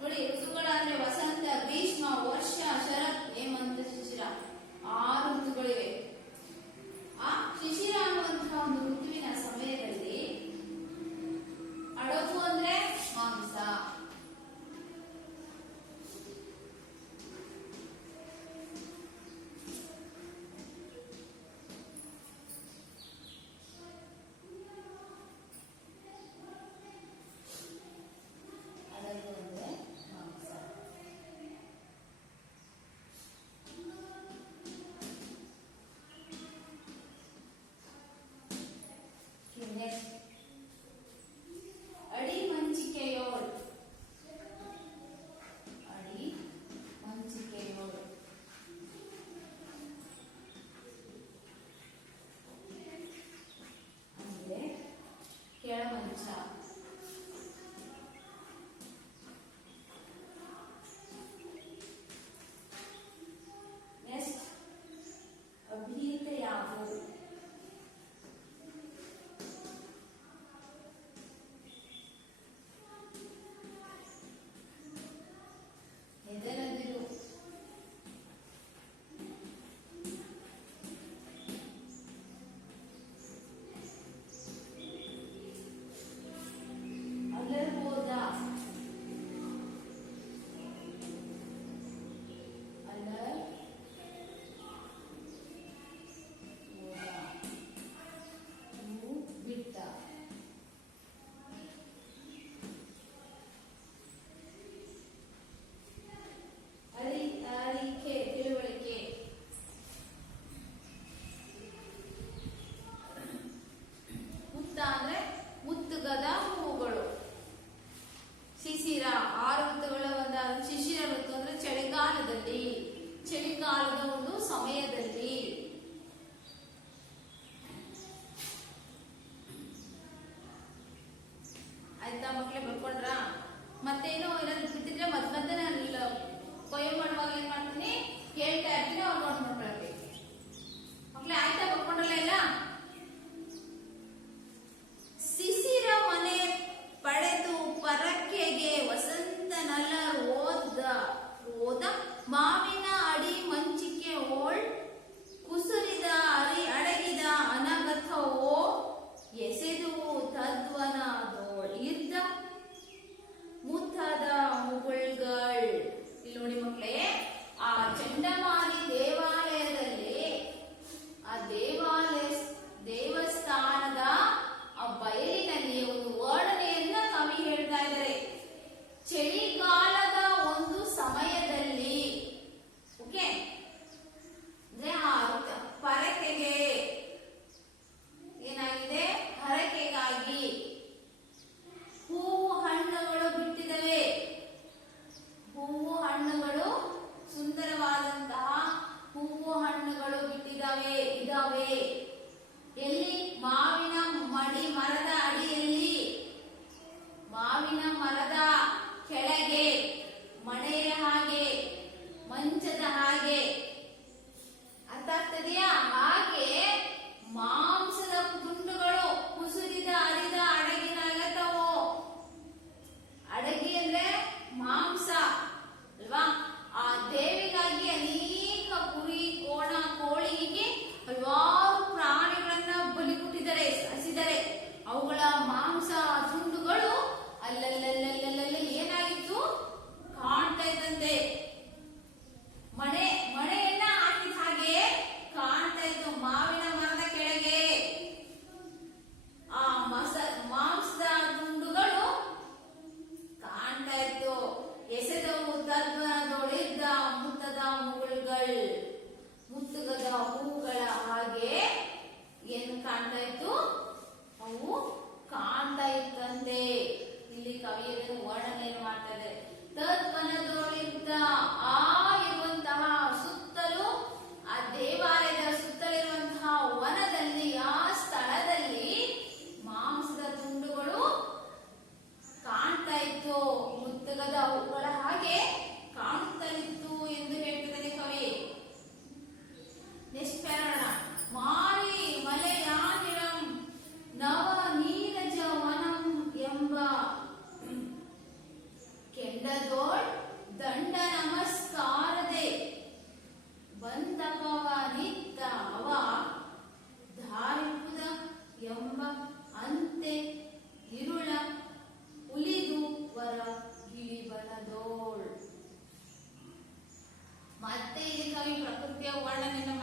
ನೋಡಿ. ಋತುಗಳಾದ್ರೆ ವಸಂತ, ಗ್ರೀಷ್ಮ, ವರ್ಷ, ಶರತ್, ಹೇಮಂತ, ಶಿಶಿರ 6 ಋತುಗಳಿವೆ. ಆ ಶಿಶಿರ ಅನ್ನುವಂತಹ ಒಂದು ಋತುವಿನ ಸಮಯದಲ್ಲಿ ಅಡಗು ಅಂದ್ರೆ ಮಾಂಸ, ಚಳಿಗಾಲದಲ್ಲಿ, ಚಳಿಗಾಲದ ಒಂದು ಸಮಯದಲ್ಲಿ. ಆಯ್ತಾ ಮಕ್ಕಳೇ, ಬರ್ಕೊಂಡ್ರ? ಮತ್ತೇನು ಏನಾದ್ರು ಬಿಟ್ಟಿದ್ರೆ ಮತ್ತೆ ನಾನು ಕೊಯ್ಯ ಮಾಡುವಾಗ ಏನ್ ಮಾಡ್ತೀನಿ, ಕೇಳ್ತಾ ಇರ್ತೀನಿ, ಅವ್ರು ನೋಟ್ ಮಾಡ್ಕೊಳ್ಬೇಕು ಮಕ್ಕಳೇ. ಆಯ್ತಾ, ಬರ್ಕೊಂಡ್ರಲ್ಲ ಎಲ್ಲ? ಸಿಸಿರ ಮನೆ ಪಡೆದು ಪರಕೆಗೆ ವಸಂತನಲ ಓದ ಮಾವಿನ ಅಡಿ ಮಂಚಿಕೆ ಓಳ್ ಕುಸುರಿದ ಅಡಗಿದ ಅನಗಥವೋ ಎಸೆದು ತದ್ವನದೋಳ್ ಇದ್ದ ಮುತ್ತದ ಮುಗುಳ್ಗಳ್. ಇಲ್ಲಿ ನೋಡಿ ಮಕ್ಕಳೇ, ಆ ಚಂಡಮಾರಿ ದೇವಾಲಯದಲ್ಲಿ, ಆ ದೇವಸ್ಥಾನದ ಆ ಬಯಲಿನಲ್ಲಿ ಒಂದು ವರ್ಣನೆಯನ್ನ ಕವಿ ಹೇಳ್ತಾ ಇದ್ದಾರೆ. ಚಳಿಗಾಲದ ಒಂದು ಸಮಯದಲ್ಲಿ, ಓಕೆ, ಅಂದ್ರೆ ಆ ಪರಕೆಗೆ ಏನಾಗಿದೆ, ಹರಕೆಗಾಗಿ ಹೂವು ಹಣ್ಣುಗಳು ಬಿಟ್ಟಿದವೆ. ಹೂವು ಹಣ್ಣುಗಳು, ಸುಂದರವಾದಂತಹ ಹೂವು ಹಣ್ಣುಗಳು ಇದಾವೆ. ಎಲ್ಲಿ? ಮಾವಿನ ಮರದ ಅಡಿಯಲ್ಲಿ, ಮಾವಿನ ಮರದ ಕೆಳಗೆ, ಮನೆಯ ಹಾಗೆ, ಮಂಚದ ಹಾಗೆ. ಅರ್ಥ ಆಗ್ತದೆಯಾ? ಹಾಗೆ ಮಾಂಸದ ತುಂಡುಗಳು ಕುಸುರಿದ ಅರಿದ ಅಡಗಿನಾಗತ್ತವೋ. ಅಡಗಿ ಅಂದ್ರೆ ಮಾಂಸ ಅಲ್ವಾ? ಆ ದೇವಿಗಾಗಿ ಅನೇಕ ಕುರಿ, ಕೋಣ, ಕೋಳಿಗೆ ಹಲವಾರು ಪ್ರಾಣಿಗಳನ್ನ ಬಲಿ ಕೊಟ್ಟಿದ್ದಾರೆ, ಹಸಿದರೆ. ಅವುಗಳ ಮಾಂಸ ತುಂಡುಗಳು ಅಲ್ಲಲ್ಲಲ್ಲಲ್ಲಲ್ಲ ಏನಾಗಿತ್ತು, ಕಾಣ್ತಾ ಇದ್ದಂತೆ. ಮಳೆಯನ್ನ ಹಾಕಿದ ಹಾಗೆ ಕಾಣ್ತಾ ಇತ್ತು ಮಾವಿನ ಮರದ ಕೆಳಗೆ. ಆ ಮಾಂಸದ ತುಂಡುಗಳು ಕಾಣ್ತಾ ಇತ್ತು. ಎಸೆದವು ತದ್ವನದೊಳಿದ್ದ ಮುತ್ತದ ಮುಗುಳ್ಗಳ್, ಮುತ್ತುಗದ ಹೂಗಳ ಹಾಗೆ ಏನು ಕಾಣ್ತಾ ಇತ್ತು, ಅವು ಕಾಣ್ತಾ ಇತ್ತಂತೆ. ಇಲ್ಲಿ ಕವಿಯನ್ನು ವರ್ಣನೆಯನ್ನು ಮಾಡ್ತಾ ಇದ್ದಾರೆ. ತದ್ವನದೊಳಿದ್ದ, ಆ ಇರುವಂತಹ ಸುತ್ತಲೂ, ಆ ದೇವಾಲಯದ ಸುತ್ತಲಿರುವಂತಹ ವನದಲ್ಲಿ, ಆ ಸ್ಥಳದಲ್ಲಿ ಮಾಂಸದ ತುಂಡುಗಳು ಕಾಣ್ತಾ ಇತ್ತು, ಮುತ್ತುಗದ ಹೂಗಳ ಹಾಗೆ ಕಾಣುತ್ತಲಿತ್ತು ಎಂದು ಹೇಳ್ತಿದ್ದಾನೆ ಕವಿ. ನೆಕ್ಸ್ಟ್ ಪ್ಯಾರಾಡ. ಮಾರಿ ಮಲೆಯಾನಿರಂ ನವ ನೀರಜ ವನಂ ಎಂಬ ಕೆಂಡದೋಳ್ ದಂಡ ನಮಸ್ಕಾರದೆ ಬಂದಪವ ನಿತ್ತ ಅವ ಧಾರಿಪುದ ಎಂಬ ಅಂತೆ ಇರುಳ ಉಲಿದು ವರ ಗಿಳಿಬನದೋಳ್. ಮತ್ತೆ ಇಲ್ಲಿ ಕವಿ ಪ್ರಕೃತಿಯ ವರ್ಣನೆಯನ್ನು